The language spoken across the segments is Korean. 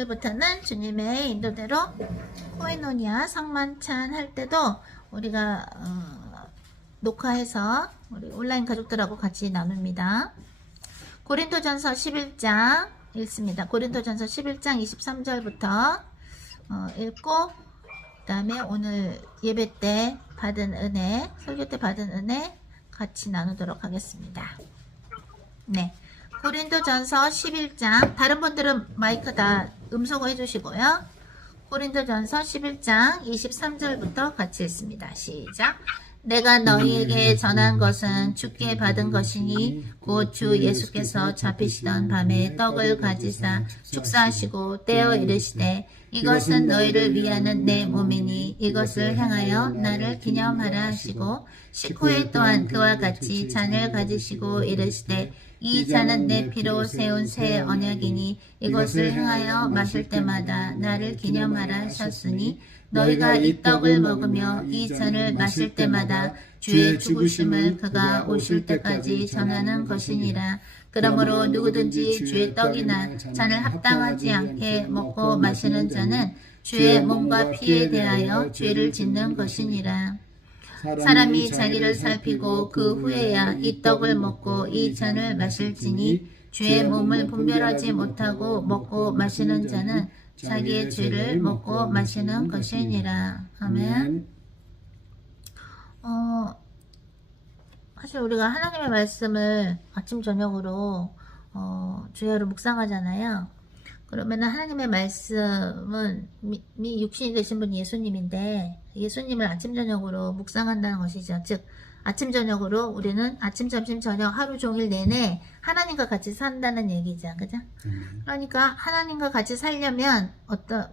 오늘부터는 주님의 인도대로 코에노니아 성만찬 할 때도 우리가 녹화해서 우리 온라인 가족들하고 같이 나눕니다. 고린도전서 11장 읽습니다. 고린도전서 11장 23절부터 읽고 그 다음에 오늘 예배 때 받은 은혜, 설교 때 받은 은혜 같이 나누도록 하겠습니다. 네, 고린도전서 11장, 다른 분들은 마이크 다 음소거 해주시고요. 고린도전서 11장 23절부터 같이 읽습니다. 시작. 내가 너희에게 전한 것은 주께 받은 것이니 곧 주 예수께서 잡히시던 밤에 떡을 가지사 축사하시고 떼어 이르시되 이것은 너희를 위하는 내 몸이니 이것을 향하여 나를 기념하라 하시고 식후에 또한 그와 같이 잔을 가지시고 이르시되 이 잔은 내 피로 세운 새 언약이니 이것을 향하여 마실 때마다 나를 기념하라 하셨으니 너희가 이 떡을 먹으며 이 잔을 마실 때마다 주의 죽으심을 그가 오실 때까지 전하는 것이니라. 그러므로 누구든지 주의 떡이나 잔을 합당하지 않게 먹고 마시는 자는 주의 몸과 피에 대하여 죄를 짓는 것이니라. 사람이 자기를 살피고 그 후에야 이 떡을 먹고 이 잔을 마실지니 주의 몸을 분별하지 못하고 먹고 마시는 자는 자기의 죄를 먹고 마시는 것이니라. 아멘. 사실 우리가 하나님의 말씀을 아침 저녁으로 주야로 묵상하잖아요. 그러면 하나님의 말씀은 육신이 되신 분이 예수님인데 예수님을 아침 저녁으로 묵상한다는 것이죠. 즉 아침 저녁으로 우리는 아침 점심 저녁 하루 종일 내내 하나님과 같이 산다는 얘기죠. 그죠? 그러니까 하나님과 같이 살려면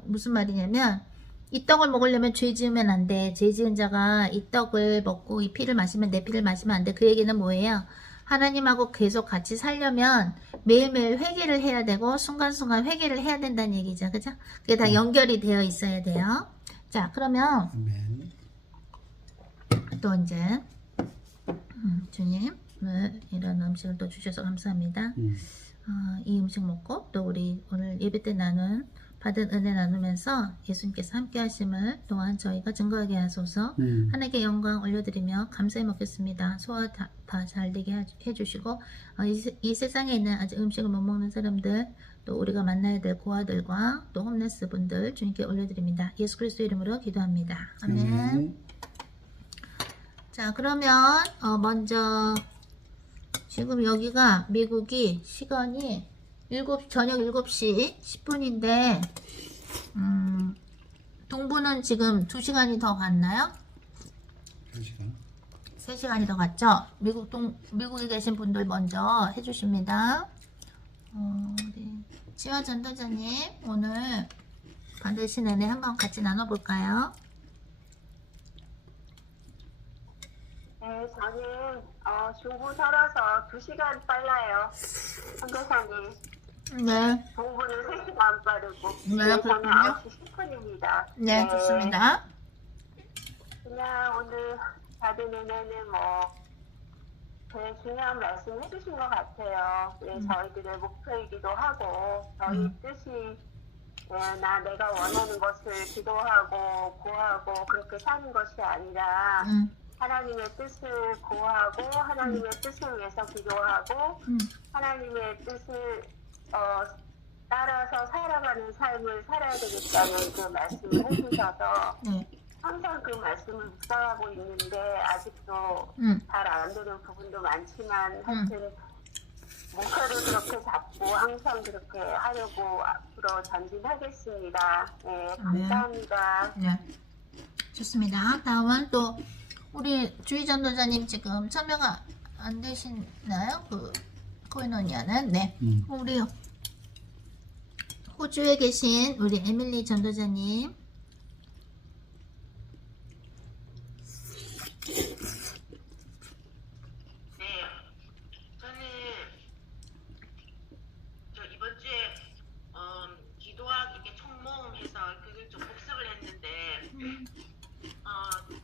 무슨 말이냐면 이 떡을 먹으려면 죄 지으면 안 돼. 죄 지은 자가 이 떡을 먹고 이 피를 마시면 내 피를 마시면 안 돼. 그 얘기는 뭐예요? 하나님하고 계속 같이 살려면 매일매일 회개를 해야 되고 순간순간 회개를 해야 된다는 얘기죠. 그죠? 그게 다 연결이 되어 있어야 돼요. 자, 그러면 또 이제 주님 이런 음식을 또 주셔서 감사합니다. 이 음식 먹고 또 우리 오늘 예배 때 받은 은혜 나누면서 예수님께서 함께 하심을 또한 저희가 증거하게 하소서. 하나님께 영광 올려드리며 감사히 먹겠습니다. 소화 다 잘 되게 해주시고 이 세상에 있는 아직 음식을 못 먹는 사람들 또 우리가 만나야 될 고아들과 또 홈레스 분들 주님께 올려드립니다. 예수 그리스도 이름으로 기도합니다. 아멘. 자, 그러면 먼저 지금 여기가 미국이 시간이 저녁 7시 10분인데 동부는 지금 2시간이 더 갔나요? 2시간? 3시간이 더 갔죠? 미국에 계신 분들 먼저 해주십니다. 우리 지화 전도자님 오늘 받으신 은혜 한번 같이 나눠볼까요? 네, 저는 중부 살아서 2시간 빨라요. 선교사님. 네. 동부는 3시간 빠르고. 네, 저는 그렇군요. 9시 10분입니다. 네, 좋습니다. 그냥 오늘 받은 은혜는 제일 중요한 말씀 해주신 것 같아요. 저희들의 목표이기도 하고 저희 뜻이 내가 원하는 것을 기도하고 구하고 그렇게 사는 것이 아니라 하나님의 뜻을 구하고 하나님의 뜻을 위해서 기도하고 하나님의 뜻을 따라서 살아가는 삶을 살아야 되겠다는 그 말씀을 해주셔서 항상 그 말씀을 묵상하고 있는데 아직도 잘 안 되는 부분도 많지만 하여튼 목표를 그렇게 잡고 항상 그렇게 하려고 앞으로 전진하겠습니다. 네, 감사합니다. 네, 좋습니다. 다음은 또 우리 주희 전도자님 지금 참여가 안 되시나요? 그 코에노니아는 네. 우리 호주에 계신 우리 에밀리 전도자님. 네, 저는 이번 주에 기도하기 이렇게 총모음해서 그걸 좀 복습을 했는데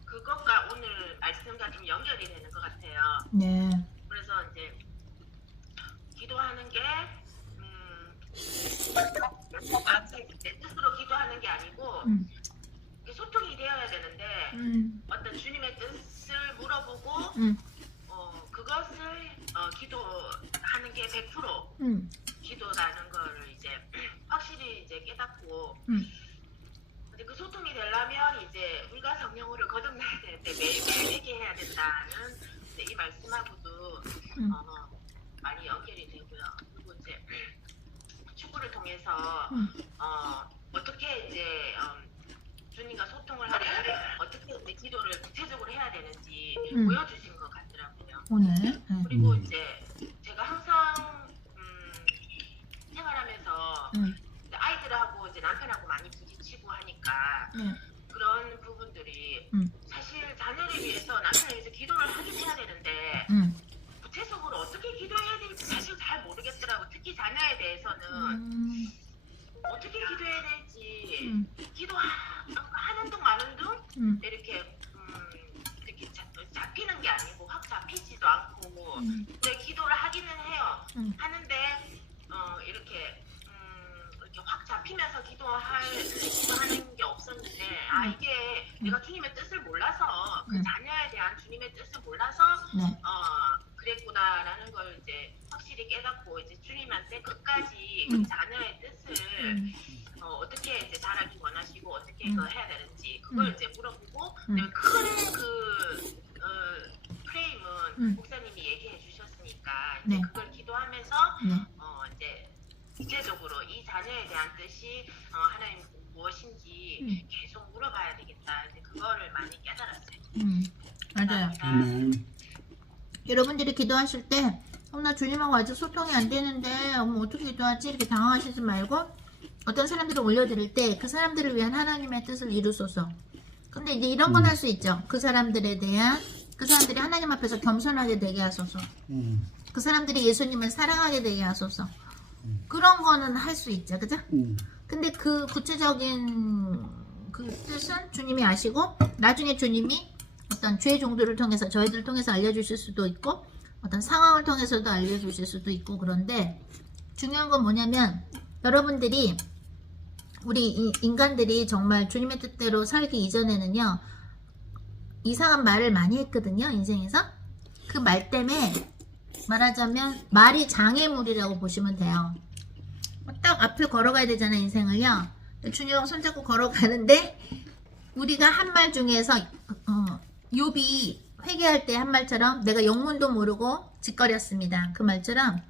그것과 오늘 말씀과 좀 연결이 되는 것 같아요. 네. 그래서 이제 기도하는 게 내 뜻으로 기도하는 게 아니고 음. 이게 소통이 되어야 되는데 어떤 주님의 뜻을 물어보고 그것을 기도하는 게 100% 기도라는 거를 이제 확실히 이제 깨닫고 근데 그 소통이 되려면 이제 물과 성령으로 거듭나야 되는데 매일매일 회개해야 된다는 이제 이 말씀하고도 많이 연결이 되고요. 그리고 이제 축구를 통해서 어떻게 이제 주님과 소통을 하려면 어떻게 이제 기도를 구체적으로 해야 되는지 보여주신 것 같더라고요. 오늘. 그리고 이제 제가 항상 생활하면서 이제 아이들하고 이제 남편하고 많이 부딪히고 하니까 그런 부분들이 사실 자녀를 위해서 남편을 위해서 기도를 하긴 해야 되는데 구체적으로 어떻게 기도해야 될지 사실 잘 모르겠더라고. 특히 자녀에 대해서는 어떻게 기도해야 될지 기도하는 둥 마는 둥 이렇게 이렇게 잡히는 게 아니고 확 잡히지도 않고 근데 기도를 하기는 해요. 하는데 이렇게 확 잡히면서 기도하는 게 없었는데 이게 내가 주님의 뜻을 몰라서 그 자녀에 대한 주님의 뜻을 몰라서 그랬구나라는 걸 이제 확실히 깨닫고 이제 주님한테 끝까지 그 자녀의 뜻을 어떻게 이제 잘하기 원하시고 어떻게 이거 해야 되는지 그걸 이제 물어보고 큰 프레임은 목사님이 얘기해 주셨으니까 이제 그걸 기도하면서 이제 구체적으로 이 자녀에 대한 뜻이 하나님 무엇인지 계속 물어봐야 되겠다. 이제 그거를 많이 깨달았어요. 맞아요. 여러분들이 기도하실 때 나 주님하고 아직 소통이 안 되는데 어떻게 기도하지? 이렇게 당황하시지 말고 어떤 사람들을 올려드릴 때 그 사람들을 위한 하나님의 뜻을 이루소서. 근데 이제 이런 건 할 수 있죠. 그 사람들에 대한 그 사람들이 하나님 앞에서 겸손하게 되게 하소서. 그 사람들이 예수님을 사랑하게 되게 하소서. 그런 거는 할 수 있죠. 그죠? 근데 그 구체적인 그 뜻은 주님이 아시고 나중에 주님이 어떤 죄 정도를 통해서 저희들을 통해서 알려주실 수도 있고 어떤 상황을 통해서도 알려주실 수도 있고 그런데 중요한 건 뭐냐면 여러분들이 우리 인간들이 정말 주님의 뜻대로 살기 이전에는요 이상한 말을 많이 했거든요. 인생에서 그 말 때문에 말하자면 말이 장애물이라고 보시면 돼요. 딱 앞을 걸어가야 되잖아요. 인생을요. 주님하고 손잡고 걸어가는데 우리가 한 말 중에서 욥이 회개할 때 한 말처럼 내가 영문도 모르고 짓거렸습니다. 그 말처럼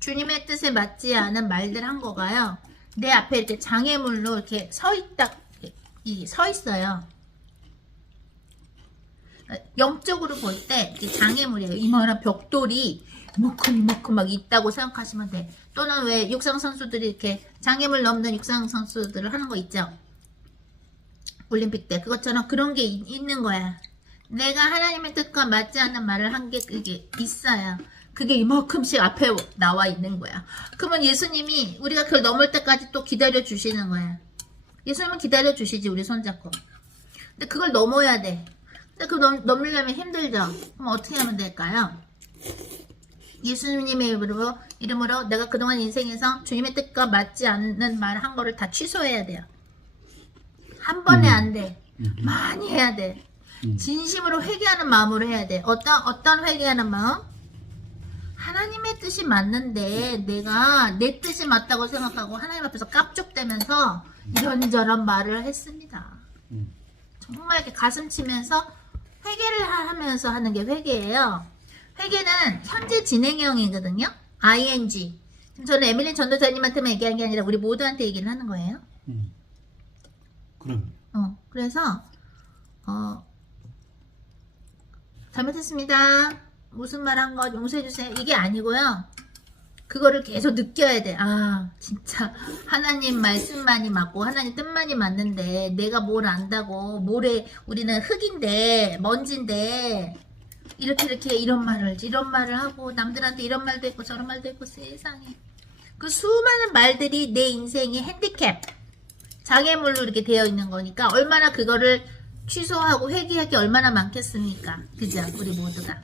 주님의 뜻에 맞지 않은 말들 한 거가요. 내 앞에 이렇게 장애물로 이렇게 서 있어요. 영적으로 볼 때 장애물이에요. 이만한 벽돌이 이만큼 막 있다고 생각하시면 돼. 또는 왜 육상 선수들이 이렇게 장애물 넘는 육상 선수들을 하는 거 있죠. 올림픽 때 그것처럼 그런 게 있는 거야. 내가 하나님의 뜻과 맞지 않는 말을 한 게 그게 있어요. 그게 이만큼씩 앞에 나와 있는 거야. 그러면 예수님이 우리가 그걸 넘을 때까지 또 기다려 주시는 거야. 예수님은 기다려 주시지 우리 손잡고. 근데 그걸 넘어야 돼. 근데 그걸 넘으려면 힘들죠. 그럼 어떻게 하면 될까요? 예수님의 이름으로 내가 그동안 인생에서 주님의 뜻과 맞지 않는 말 한 거를 다 취소해야 돼요. 한 번에 안 돼. 많이 해야 돼. 진심으로 회개하는 마음으로 해야 돼. 어떤 회개하는 마음? 하나님의 뜻이 맞는데 내가 내 뜻이 맞다고 생각하고 하나님 앞에서 깝죽대면서 이런저런 말을 했습니다. 정말 이렇게 가슴 치면서 회개를 하면서 하는 게 회개예요. 회개는 현재 진행형이거든요. ing. 저는 에밀린 전도사님한테만 얘기한 게 아니라 우리 모두한테 얘기를 하는 거예요. 그럼. 그래서 잘못했습니다. 무슨 말 한 거 용서해주세요. 이게 아니고요. 그거를 계속 느껴야 돼. 진짜 하나님 말씀만이 맞고 하나님 뜻만이 맞는데 내가 뭘 안다고 우리는 흙인데 먼지인데 이렇게 이런 말을 하고 남들한테 이런 말도 했고 저런 말도 했고 세상에 그 수많은 말들이 내 인생의 핸디캡 장애물로 이렇게 되어 있는 거니까 얼마나 그거를 취소하고 회개하기 얼마나 많겠습니까? 그죠? 우리 모두가.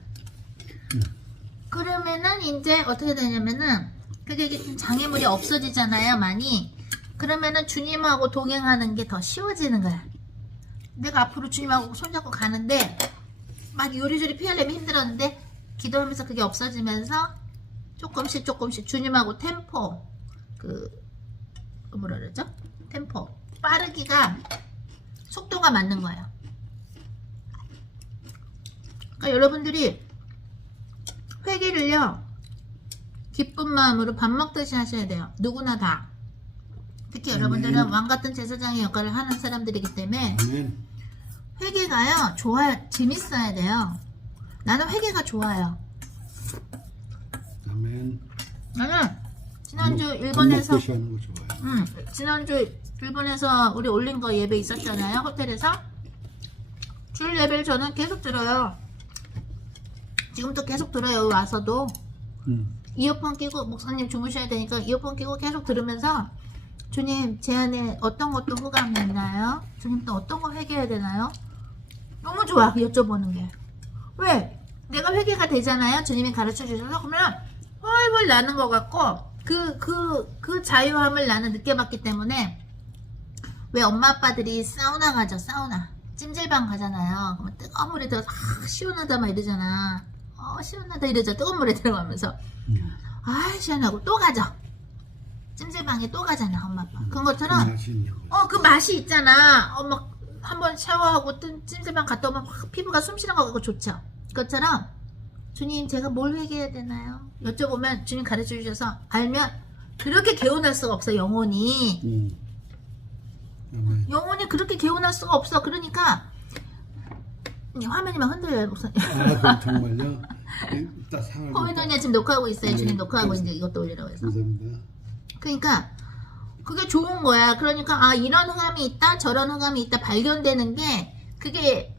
그러면은 이제 어떻게 되냐면은 그게 좀 장애물이 없어지잖아요. 많이. 그러면은 주님하고 동행하는 게 더 쉬워지는 거야. 내가 앞으로 주님하고 손잡고 가는데 막 요리조리 피하려면 힘들었는데 기도하면서 그게 없어지면서 조금씩 주님하고 템포 뭐라 그러죠? 템포 빠르기가 속도가 맞는 거예요. 그러니까 여러분들이 회개를요 기쁜 마음으로 밥 먹듯이 하셔야 돼요. 누구나 다. 특히 여러분들은 왕같은 제사장의 역할을 하는 사람들이기 때문에 회개가요 좋아요. 재밌어야 돼요. 나는 회개가 좋아요. 아멘. 나는 지난주 일본에서 먹듯이 하는 거 좋아요. 지난주 일본에서 우리 올린 거 예배 있었잖아요. 호텔에서 주일 예배를 저는 계속 들어요. 지금도 계속 들어요. 와서도 이어폰 끼고 목사님 주무셔야 되니까 이어폰 끼고 계속 들으면서 주님 제 안에 어떤 것도 흑암이 있나요? 주님 또 어떤 거 회개해야 되나요? 너무 좋아 여쭤보는 게. 왜? 내가 회개가 되잖아요. 주님이 가르쳐 주셔서 그러면 훨훨 나는 것 같고 그 자유함을 나는 느껴봤기 때문에 왜 엄마 아빠들이 사우나 가죠. 사우나 찜질방 가잖아요. 그러면 뜨거운 물에 들어서 시원하다 막 이러잖아. 시원하다 이러죠. 뜨거운 물에 들어가면서 시원하고 또 가죠. 찜질방에 또 가잖아 엄마 아빠. 그런 것처럼 그 맛이 있잖아. 막 한번 샤워하고 찜질방 갔다 오면 막 피부가 숨쉬는 것 같고 좋죠. 그것처럼 주님 제가 뭘 회개해야 되나요? 여쭤보면 주님 가르쳐 주셔서 알면 그렇게 개운할 수가 없어 영혼이. 영혼이 그렇게 개운할 수가 없어. 그러니까 화면이 막 흔들려요 목사님. 그럼 정말요? 이따 상을 코미디언이 지금 녹화하고 있어요. 주님 녹화하고 이제 이것도 올리라고 해서. 감사합니다. 그러니까 그게 좋은 거야. 그러니까 이런 흑암이 있다 저런 흑암이 있다 발견되는 게 그게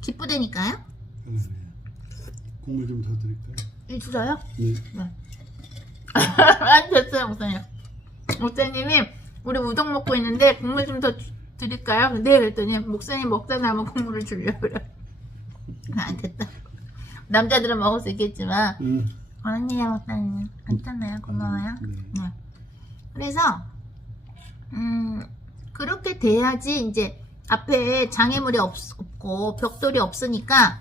기쁘다니까요. 국물 좀 더 드릴까요? 이 주셔요? 네. 안 됐어요 목사님. 목사님이 우리 우동 먹고 있는데 국물 좀 더 드릴까요? 네 그랬더니 목사님 먹다 하면 국물을 주려고 그래. 안 됐다. 남자들은 먹을 수 있겠지만 아니에요 목사님. 괜찮아요. 고마워요. 네. 그래서 그렇게 돼야지 이제 앞에 장애물이 없고 벽돌이 없으니까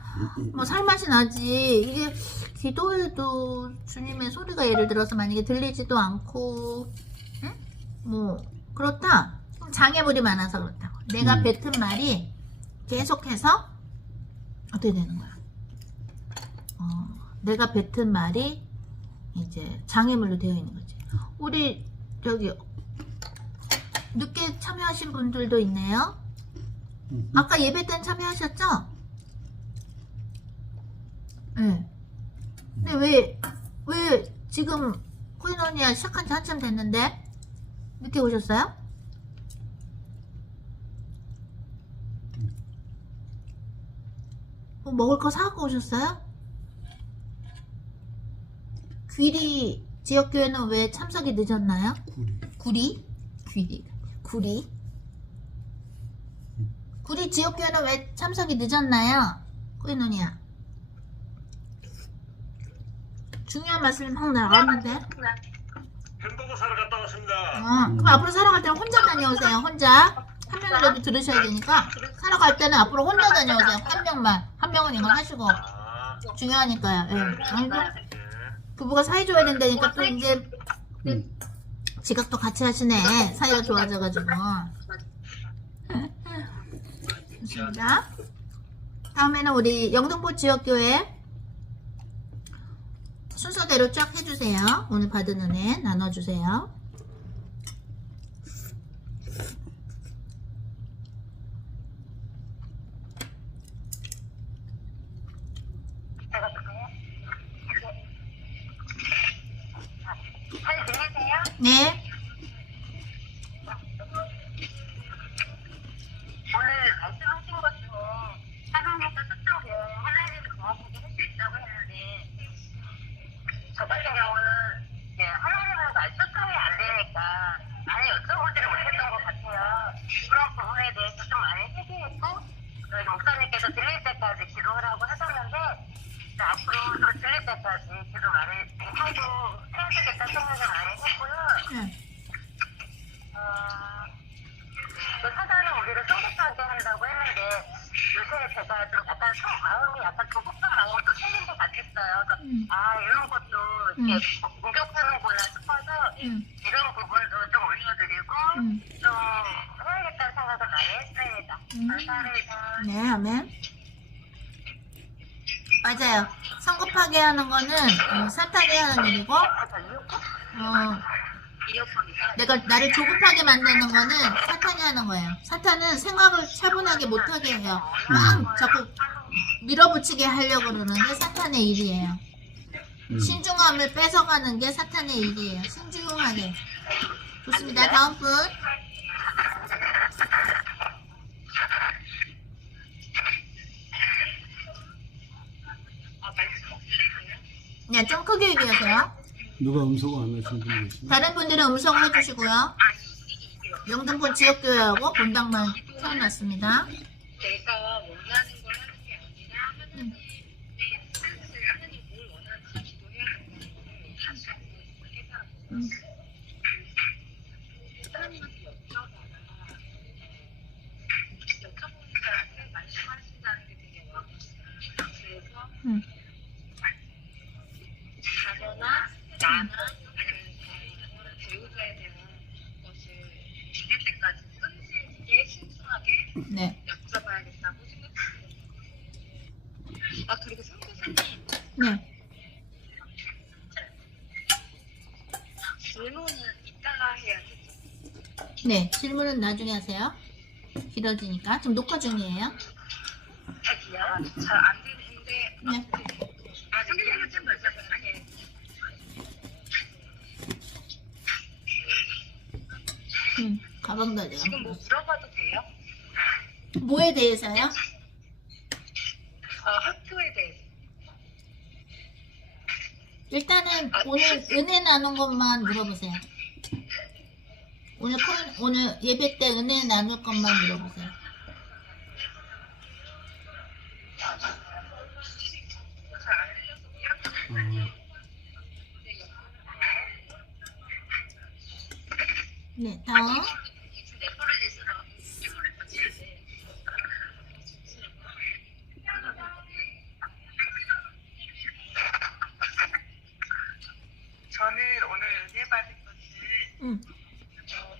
뭐 살맛이 나지. 이게 기도해도 주님의 소리가 예를 들어서 만약에 들리지도 않고 뭐 그렇다. 그럼 장애물이 많아서 그렇다고. 내가 뱉은 말이 계속해서 어떻게 되는 거야? 내가 뱉은 말이 이제 장애물로 되어 있는 거지. 우리 저기 늦게 참여하신 분들도 있네요. 아까 예배 때는 참여하셨죠? 네. 근데 왜 지금 코인오니아 시작한 지 한참 됐는데 늦게 오셨어요? 뭐 먹을 거 사갖고 오셨어요? 귀리 지역교회는 왜 참석이 늦었나요? 구리 지역교회는 왜 참석이 늦었나요? 코인오니아 중요한 말씀이 막 나왔는데. 햄버거 사러 갔다 왔습니다. 그럼 앞으로 사러 갈 때는 혼자 다녀오세요. 혼자 한 명이라도 들으셔야 되니까 사러 갈 때는 앞으로 혼자 다녀오세요. 한 명만. 한 명은 이거 하시고 중요하니까요. 예. 아이고, 부부가 사이 좋아야 된다니까 또 이제 지각도 같이 하시네. 사이가 좋아져가지고. 좋습니다. 다음에는 우리 영등포 지역교회 순서대로 쫙 해주세요. 오늘 받은 은혜 나눠주세요. 잘 들리세요? 네. 오늘 말씀하신 것 중에 하나님께서 속삭여 하나님을 도와보게 할 수 있다고 했는데 저 같은 경우는 하나님하고 아직 소통이 안 되니까 많이 여쭤보지를 못했던 것 같아요. 그런 부분에 대해서 좀 많이 회개했고 목사님께서 들릴 때까지 기도하라고 하셨는데 앞으로 또 들릴 때까지 기도 많이 하고 해야 되겠다 생각을 많이 했고요. 그 사자는 우리를 성급하게 한다고 했는데 요새 제가 좀 약간 마음이 약간 조급한 마음이 또 생긴 것 같았어요. 그러니까 아 이런 것도 이렇게 공격하는구나 싶어서 이런 부분도 좀 올려드리고 좀 해야겠다는 생각을 많이 했습니다. 감사합니다. 네, 아멘. 맞아요. 성급하게 하는 거는 사탄이 하는 일이고, 내가 나를 조급하게 만드는 거는 사탄이 하는 거예요. 사탄은 생각을 차분하게 못하게 해요. 막 자꾸 밀어붙이게 하려고 그러는데 사탄의 일이에요. 신중함을 뺏어가는 게 사탄의 일이에요. 신중하게. 좋습니다. 다음 분. 네, 좀 크게 얘기하세요. 누가 음소거 안 하시는 분이 계시나? 다른 분들은 음성 해주시고요. 영등포 지역교회하고 본당만 태어났습니다. 내가 원하는 걸 하는 게 아니라 하나님의 뜻을 하나님 뭘 원하는지 기도해야 된다는 걸 다시 한번 깨달았어요. 하나님한테 여쭤보니까 말씀하신다는 게 되게 와닿았어요. 그래서 자녀나 나나 배우자에 대한 것을 죽일 때까지 끈질기게 신중하게 네. 여쭤봐야겠다고 생각했어요. 아 그리고 선교사님 네. 질문은 이따가 해야겠죠? 네. 질문은 나중에 하세요. 길어지니까. 지금 녹화 중이에요. 자기야 잘 안 되는데 네. 아 선교사님 좀 말씀하세요. 가방 달려. 지금 뭐 물어봐도 돼요? 뭐에 대해서요? 학교에 대해서. 일단은 오늘 은혜 나눈 것만 물어보세요. 오늘 예배 때 은혜 나눌 것만 물어보세요. 네, 다음. 저는 오늘 은혜 받은 것은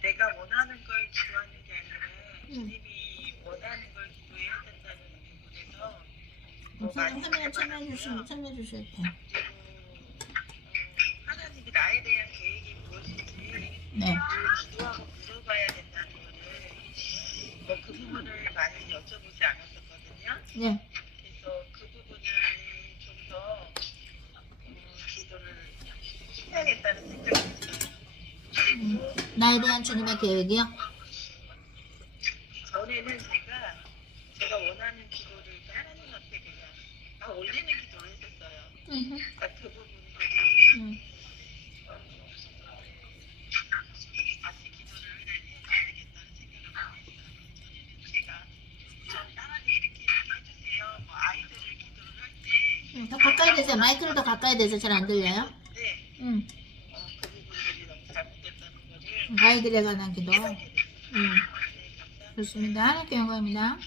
내가 원하는 걸 기도하는 게 아니라 주님이 원하는 걸 기도해야 된다는 부분에서 선생님 화면에 참여해 주실 때. 하나님이 나에 대한 계획이 무엇인지 네. 기도하고 물어봐야 된다는 거를 그 부분을 많이 여쭤보지 않았었거든요. 네. 그래서 그 부분을 좀 더 기도를 해야겠다는 생각이 들어요. 나에 대한 주님의 계획이요? 전에는 제가 원하는 기도를 하나님한테 그냥 올리는 기도를 했었어요. 그러니까 그 부분들이 다시 기도를 해야 되겠다는 생각을 하고 있어요. 전에는 제가 전 하나님 이렇게 해주세요. 뭐 아이들을 기도를 할 때 더 가까이 대세요. 마이크를 더 가까이 대세요. 잘 안 들려요? 그 부분들이 너무 잘못됐다는 거를 아이들에 관한 기도. 깨닫게 됐어요. 좋습니다. 하나님께 영광입니다.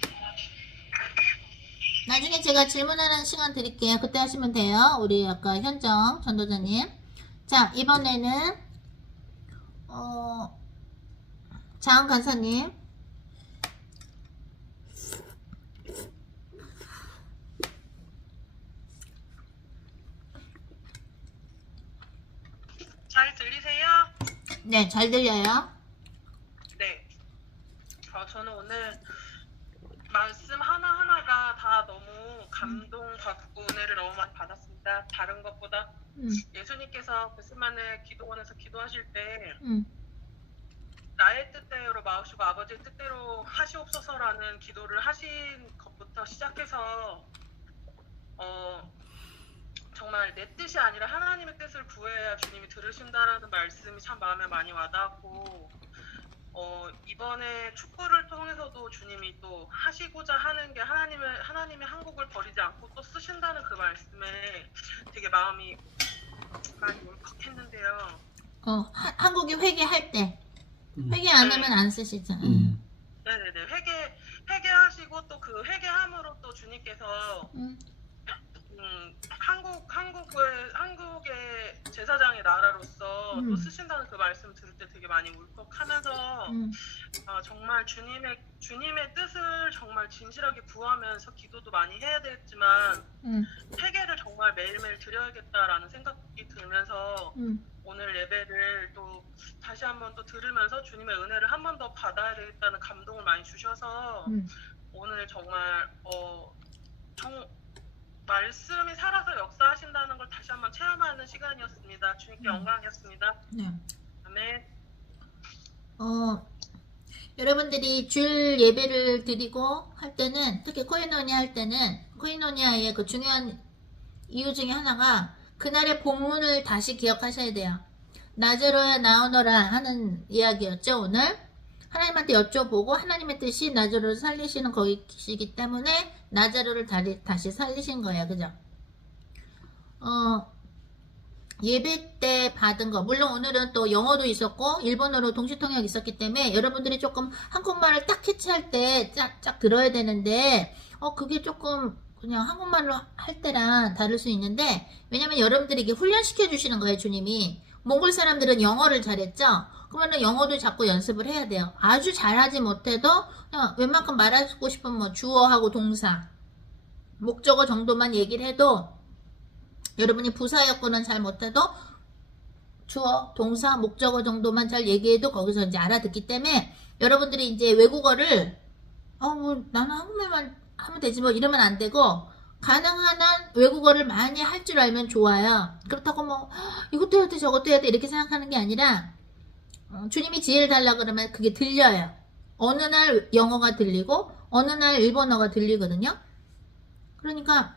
나중에 제가 질문하는 시간 드릴게요. 그때 하시면 돼요. 우리 아까 현정 전도자님. 자, 이번에는 자은 간사님. 잘 들리세요? 네, 잘 들려요. 네. 저는 오늘 말씀 하나하나가 다 너무 감동받고 은혜를 너무 많이 받았습니다. 다른 것보다 예수님께서 겟세마네 기도원에서 기도하실 때 나의 뜻대로 마으시고 아버지의 뜻대로 하시옵소서라는 기도를 하신 것부터 시작해서 정말 내 뜻이 아니라 하나님의 뜻을 구해야 주님이 들으신다라는 말씀이 참 마음에 많이 와닿고 이번에 축구를 통해서도 주님이 또 하시고자 하는 게 하나님이 한국을 버리지 않고 또 쓰신다는 그 말씀에 되게 마음이 많이 울컥했는데요. 한국이 회개할 때 회개 안 하면 안 쓰시죠. 네네네. 회개하시고 또 그 회개함으로 또 주님께서 한국의 제사장의 나라로서 또 쓰신다는 그 말씀 들을 때 되게 많이 울컥하면서 정말 주님의 뜻을 정말 진실하게 구하면서 기도도 많이 해야 되겠지만 회개를 정말 매일매일 드려야겠다라는 생각이 들면서 오늘 예배를 또 다시 한번 또 들으면서 주님의 은혜를 한 번 더 받아야 되겠다는 감동을 많이 주셔서 오늘 정말 말씀이 살아서 역사하신다는 걸 다시 한번 체험하는 시간이었습니다. 주님께 영광이었습니다. 네. 아멘. 여러분들이 줄 예배를 드리고 할 때는, 특히 코이노니아 할 때는, 코이노니아의 그 중요한 이유 중에 하나가 그날의 본문을 다시 기억하셔야 돼요. 나제로에 나오너라 하는 이야기였죠, 오늘. 하나님한테 여쭤보고 하나님의 뜻이 나제로를 살리시는 것이기 때문에 나제로를 다시 살리신 거예요. 그죠? 예배 때 받은 거, 물론 오늘은 또 영어도 있었고 일본어로 동시통역 있었기 때문에 여러분들이 조금 한국말을 딱 캐치할 때 쫙쫙 들어야 되는데 그게 조금 그냥 한국말로 할 때랑 다를 수 있는데, 왜냐면 여러분들이 이게 훈련시켜 주시는 거예요. 주님이. 몽골 사람들은 영어를 잘했죠. 그러면 영어도 자꾸 연습을 해야 돼요. 아주 잘하지 못해도 그냥 웬만큼 말하고 싶으면 뭐 주어하고 동사, 목적어 정도만 얘기를 해도, 여러분이 부사역구는 잘 못해도 주어, 동사, 목적어 정도만 잘 얘기해도 거기서 이제 알아듣기 때문에 여러분들이 이제 외국어를 뭐 나는 한국말만 하면 되지 뭐 이러면 안 되고, 가능한 한 외국어를 많이 할 줄 알면 좋아요. 그렇다고 뭐 이것도 해야 돼 저것도 해야 돼 이렇게 생각하는 게 아니라 주님이 지혜를 달라 그러면 그게 들려요. 어느 날 영어가 들리고 어느 날 일본어가 들리거든요. 그러니까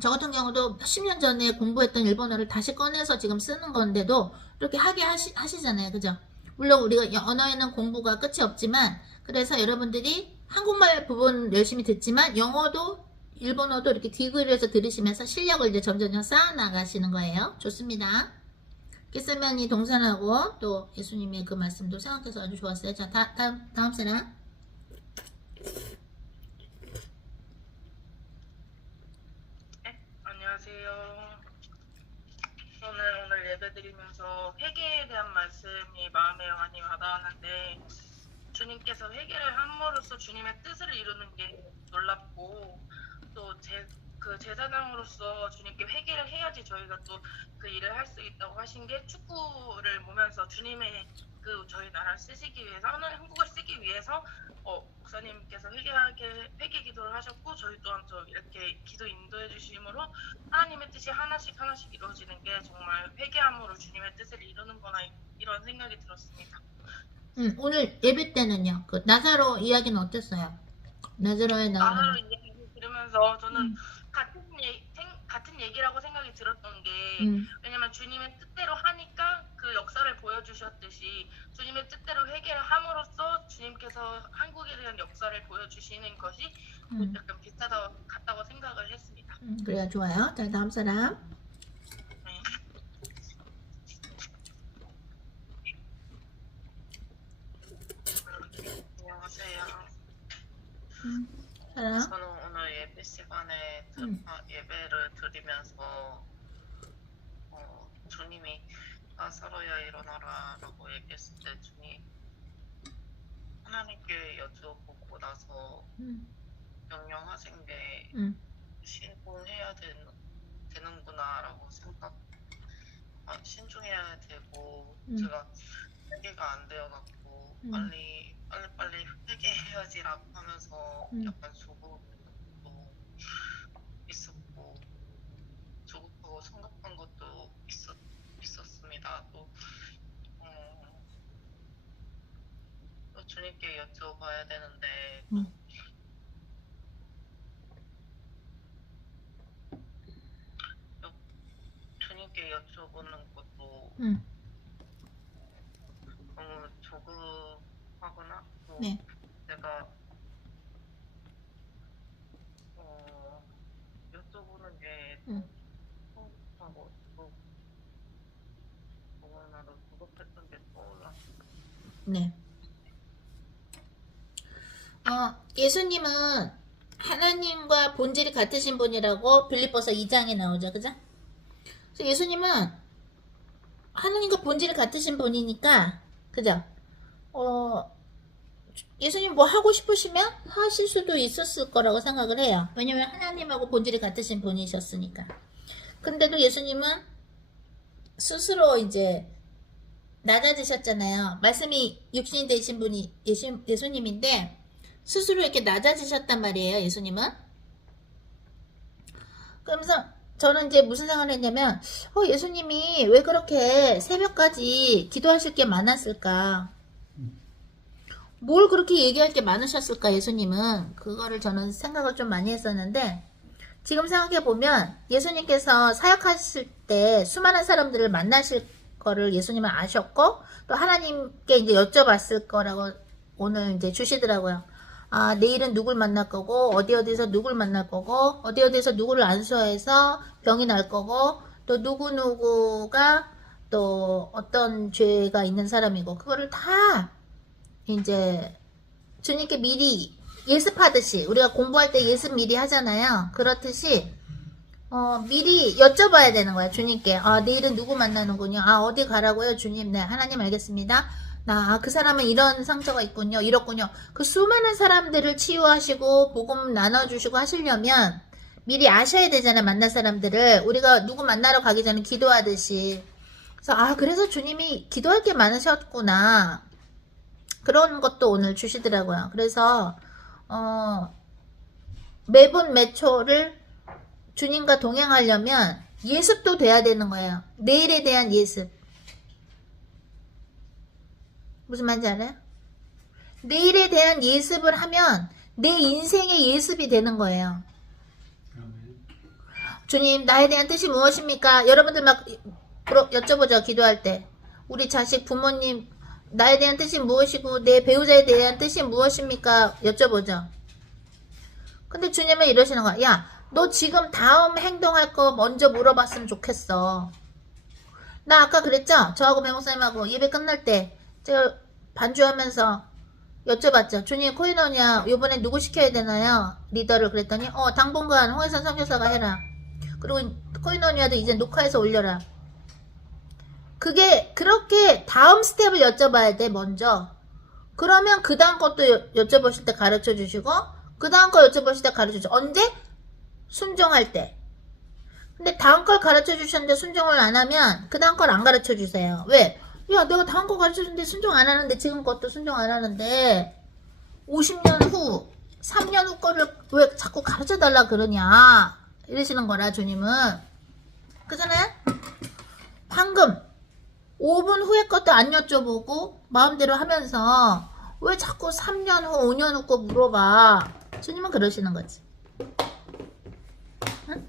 저 같은 경우도 10년 전에 공부했던 일본어를 다시 꺼내서 지금 쓰는 건데도 이렇게 하게 하시잖아요. 그죠? 물론 우리가 언어에는 공부가 끝이 없지만, 그래서 여러분들이 한국말 부분 열심히 듣지만 영어도 일본어도 이렇게 뒤그려서 들으시면서 실력을 이제 점점 쌓아 나가시는 거예요. 좋습니다. 겟세면이 동산하고 또 예수님의 그 말씀도 생각해서 아주 좋았어요. 자, 다음 사람. 안녕하세요. 저는 오늘 예배드리면서 회개에 대한 말씀이 마음에 많이 와닿았는데, 주님께서 회개를 함으로써 주님의 뜻을 이루는 게 놀랍고, 또 그 제사장으로서 주님께 회개를 해야지 저희가 또 그 일을 할 수 있다고 하신 게, 축구를 보면서 주님의 그 저희 나라를 쓰시기 위해서, 한국을 쓰기 위해서 목사님께서 회개 기도를 하셨고, 저희 또한 또 이렇게 기도 인도해 주심으로 하나님의 뜻이 하나씩 이루어지는 게 정말 회개함으로 주님의 뜻을 이루는 거나 이런 생각이 들었습니다. 오늘 예배 때는요, 그 나사로 이야기는 어땠어요? 나사로의 나사로 이야기 들으면서 저는 같은 얘기라고 생각이 들었던 게, 왜냐면 주님의 뜻대로 하니까 그 역사를 보여주셨듯이 주님의 뜻대로 회개를 함으로써 주님께서 한국에 대한 역사를 보여주시는 것이 약간 같다고 생각을 했습니다. 그래요. 좋아요. 자, 다음 사람. 네. 안녕하세요. 사람. 저는 오늘 예배 시간에 예배를 드리면서 주님이 나사로야 일어나라 라고 얘기했을 때 주님 하나님께 여쭤보고 나서 명령하신 게 신중해야 되는구나 라고 신중해야 되고, 제가 회개가 안 되어갖고 빨리 회개해야지라고 하면서 약간 조급도 있었고, 조급하고 성급한 것도 있었습니다. 또 주님께 여쭤봐야 되는데 주님께 여쭤보는 것도 너무 조급하거나, 또 네. 내가 여쭤보는 게 성급하고 또 너무나도 조급했던 게 떠올랐어요. 네. 예수님은 하나님과 본질이 같으신 분이라고 빌립보서 2장에 나오죠. 그죠? 그래서 예수님은 하나님과 본질이 같으신 분이니까, 그죠? 예수님 뭐 하고 싶으시면 하실 수도 있었을 거라고 생각을 해요. 왜냐면 하나님하고 본질이 같으신 분이셨으니까. 근데도 예수님은 스스로 이제 낮아지셨잖아요. 말씀이 육신이 되신 분이 예수님인데 스스로 이렇게 낮아지셨단 말이에요. 예수님은. 그러면서 저는 이제 무슨 생각을 했냐면 예수님이 왜 그렇게 새벽까지 기도하실 게 많았을까? 뭘 그렇게 얘기할 게 많으셨을까? 예수님은. 그거를 저는 생각을 좀 많이 했었는데 지금 생각해보면 예수님께서 사역하실 때 수많은 사람들을 만나실 거를 예수님은 아셨고 또 하나님께 이제 여쭤봤을 거라고 오늘 이제 주시더라고요. 아, 내일은 누굴 만날 거고 어디서 누굴 만날 거고 어디서 누구를 안수해서 병이 날 거고 또 누구가 또 어떤 죄가 있는 사람이고 그거를 다 이제 주님께 미리 예습하듯이 우리가 공부할 때 예습 미리 하잖아요. 그렇듯이 미리 여쭤봐야 되는 거야. 주님께. 아, 내일은 누구 만나는군요. 아, 어디 가라고요? 주님. 네, 하나님 알겠습니다. 그 사람은 이런 상처가 있군요. 이렇군요. 그 수많은 사람들을 치유하시고 복음 나눠주시고 하시려면 미리 아셔야 되잖아요. 만날 사람들을. 우리가 누구 만나러 가기 전에 기도하듯이. 그래서 주님이 기도할 게 많으셨구나. 그런 것도 오늘 주시더라고요. 그래서 매분 매초를 주님과 동행하려면 예습도 돼야 되는 거예요. 내일에 대한 예습. 무슨 말인지 알아요? 내일에 대한 예습을 하면 내 인생의 예습이 되는 거예요. 주님, 나에 대한 뜻이 무엇입니까? 여러분들 막 여쭤보죠. 기도할 때. 우리 자식, 부모님, 나에 대한 뜻이 무엇이고 내 배우자에 대한 뜻이 무엇입니까? 여쭤보죠. 근데 주님은 이러시는 거야. 야, 너 지금 다음 행동할 거 먼저 물어봤으면 좋겠어. 나 아까 그랬죠? 저하고 배목사님하고 예배 끝날 때 제가 반주하면서 여쭤봤죠. 주님, 코이노냐 이번에 누구 시켜야 되나요? 리더를. 그랬더니 당분간 홍혜선 선교사가 해라. 그리고 코이노니아도 이제 녹화해서 올려라. 그게 그렇게 다음 스텝을 여쭤봐야 돼. 먼저. 그러면 그 다음 것도 여쭤보실 때 가르쳐 주시고 그 다음 거 여쭤보실 때 가르쳐 주시고. 언제? 순종할 때. 근데 다음 걸 가르쳐 주셨는데 순종을 안 하면 그 다음 걸 안 가르쳐 주세요. 왜? 야, 내가 다음 거 가르쳐 줬는데 순종 안 하는데 지금 것도 순종 안 하는데 50년 후 3년 후 거를 왜 자꾸 가르쳐 달라 그러냐 이러시는 거라. 주님은. 그잖아요. 방금 5분 후에 것도 안 여쭤보고 마음대로 하면서 왜 자꾸 3년 후 5년 후 거 물어봐. 주님은 그러시는 거지. 응?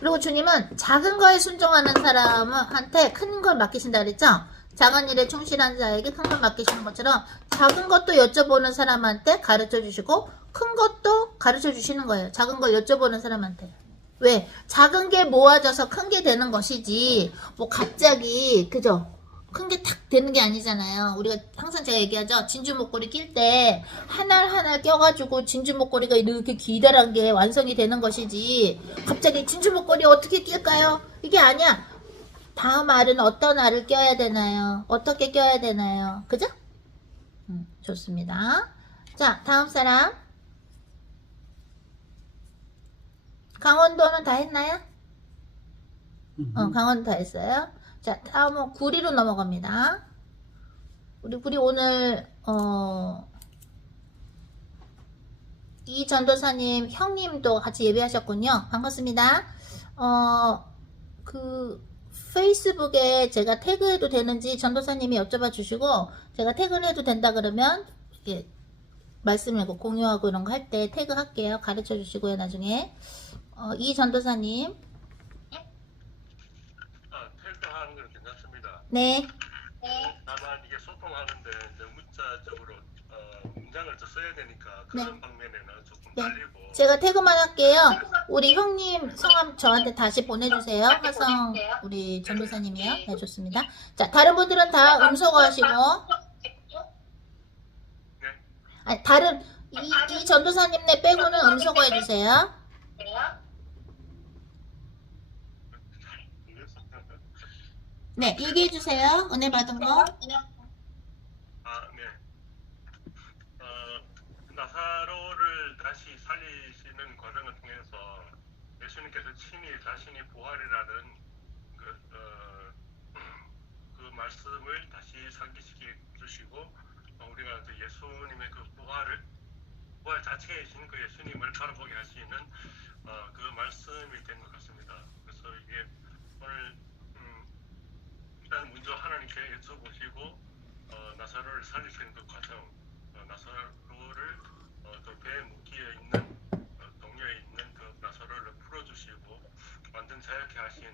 그리고 주님은 작은 거에 순종하는 사람한테 큰 걸 맡기신다 그랬죠? 작은 일에 충실한 자에게 큰 걸 맡기시는 것처럼 작은 것도 여쭤보는 사람한테 가르쳐 주시고 큰 것도 가르쳐 주시는 거예요. 작은 걸 여쭤보는 사람한테. 왜? 작은 게 모아져서 큰 게 되는 것이지 뭐 갑자기 그죠? 큰 게 탁 되는 게 아니잖아요. 우리가 항상 제가 얘기하죠. 진주 목걸이 낄 때 하나 껴가지고 진주 목걸이가 이렇게 기다란 게 완성이 되는 것이지 갑자기 진주 목걸이 어떻게 낄까요? 이게 아니야. 다음 알은 어떤 알을 껴야 되나요? 어떻게 껴야 되나요? 그죠? 좋습니다. 자, 다음 사람. 강원도는 다 했나요? 강원도 다 했어요. 자, 다음은 구리로 넘어갑니다. 우리 구리 오늘 이 전도사님 형님도 같이 예배하셨군요. 반갑습니다. 페이스북에 제가 태그해도 되는지 전도사님이 여쭤봐 주시고 제가 태그를 해도 된다 그러면 이렇게 말씀을 공유하고 이런 거 할 때 태그 할게요. 가르쳐 주시고요. 나중에 이 전도사님. 태그하는 건 괜찮습니다. 네. 다만 이게 소통하는데 이제 문자적으로 문장을 더 써야 되니까 그런 방면에는 조금 빨리고. 제가 태그만 할게요. 우리 형님 성함 저한테 다시 보내주세요. 화성 우리 전도사님이요. 네, 좋습니다. 자, 다른 분들은 다 음소거 하시고. 아니, 다른 이 전도사님네 빼고는 음소거 해주세요. 네, 얘기해주세요. 은혜 받은 거. 아, 네. 나사로를 다시 살리시는 과정을 통해서 예수님께서 친히 자신이 부활이라는 그 말씀을 다시 상기시켜 주시고 우리가 이제 예수님의 그 부활 자체이신 그 예수님을 바라보게 하시는 그 말씀이 된 것 같습니다. 그래서 이게 오늘 일단 먼저 하나님께 여쭤보시고 나사로를 살리시는 그 과정, 나사로를 또 배에 묶여 있는 동료에 있는 그 나사로를 풀어주시고 완전 자유케 하시는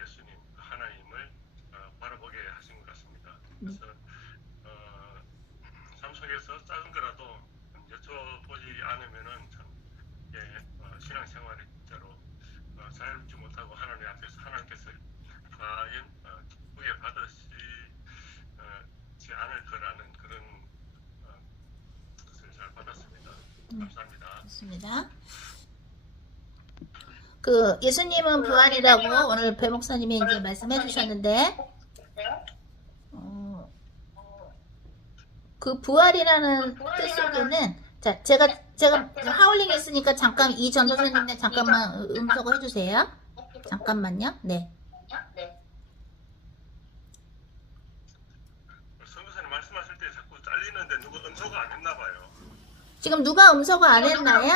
예수님 하나님을 바라보게 하신 것 같습니다. 그래서 삶 속에서 작은 거라도 여쭤보지 않으면은 참 신앙생활이 진짜로 자유롭지 못하고 하나님 앞에서 하나님께서 과연 기쁘게 받으시지 않을 거라는 그런 것을 잘 받았습니다. 감사합니다. 좋습니다. 그 예수님은 부활이라고 오늘 배 목사님이 이제 말씀해 주셨는데 그 부활이라는 뜻 속에는 자 제가 하울링 했으니까 잠깐 이 전도사님네 잠깐만 음소거 해주세요. 잠깐만요. 네. 선교사님 말씀하실 때 자꾸 잘리는데 누가 음소거 안 했나 봐요. 지금 누가 음소거 안 했나요?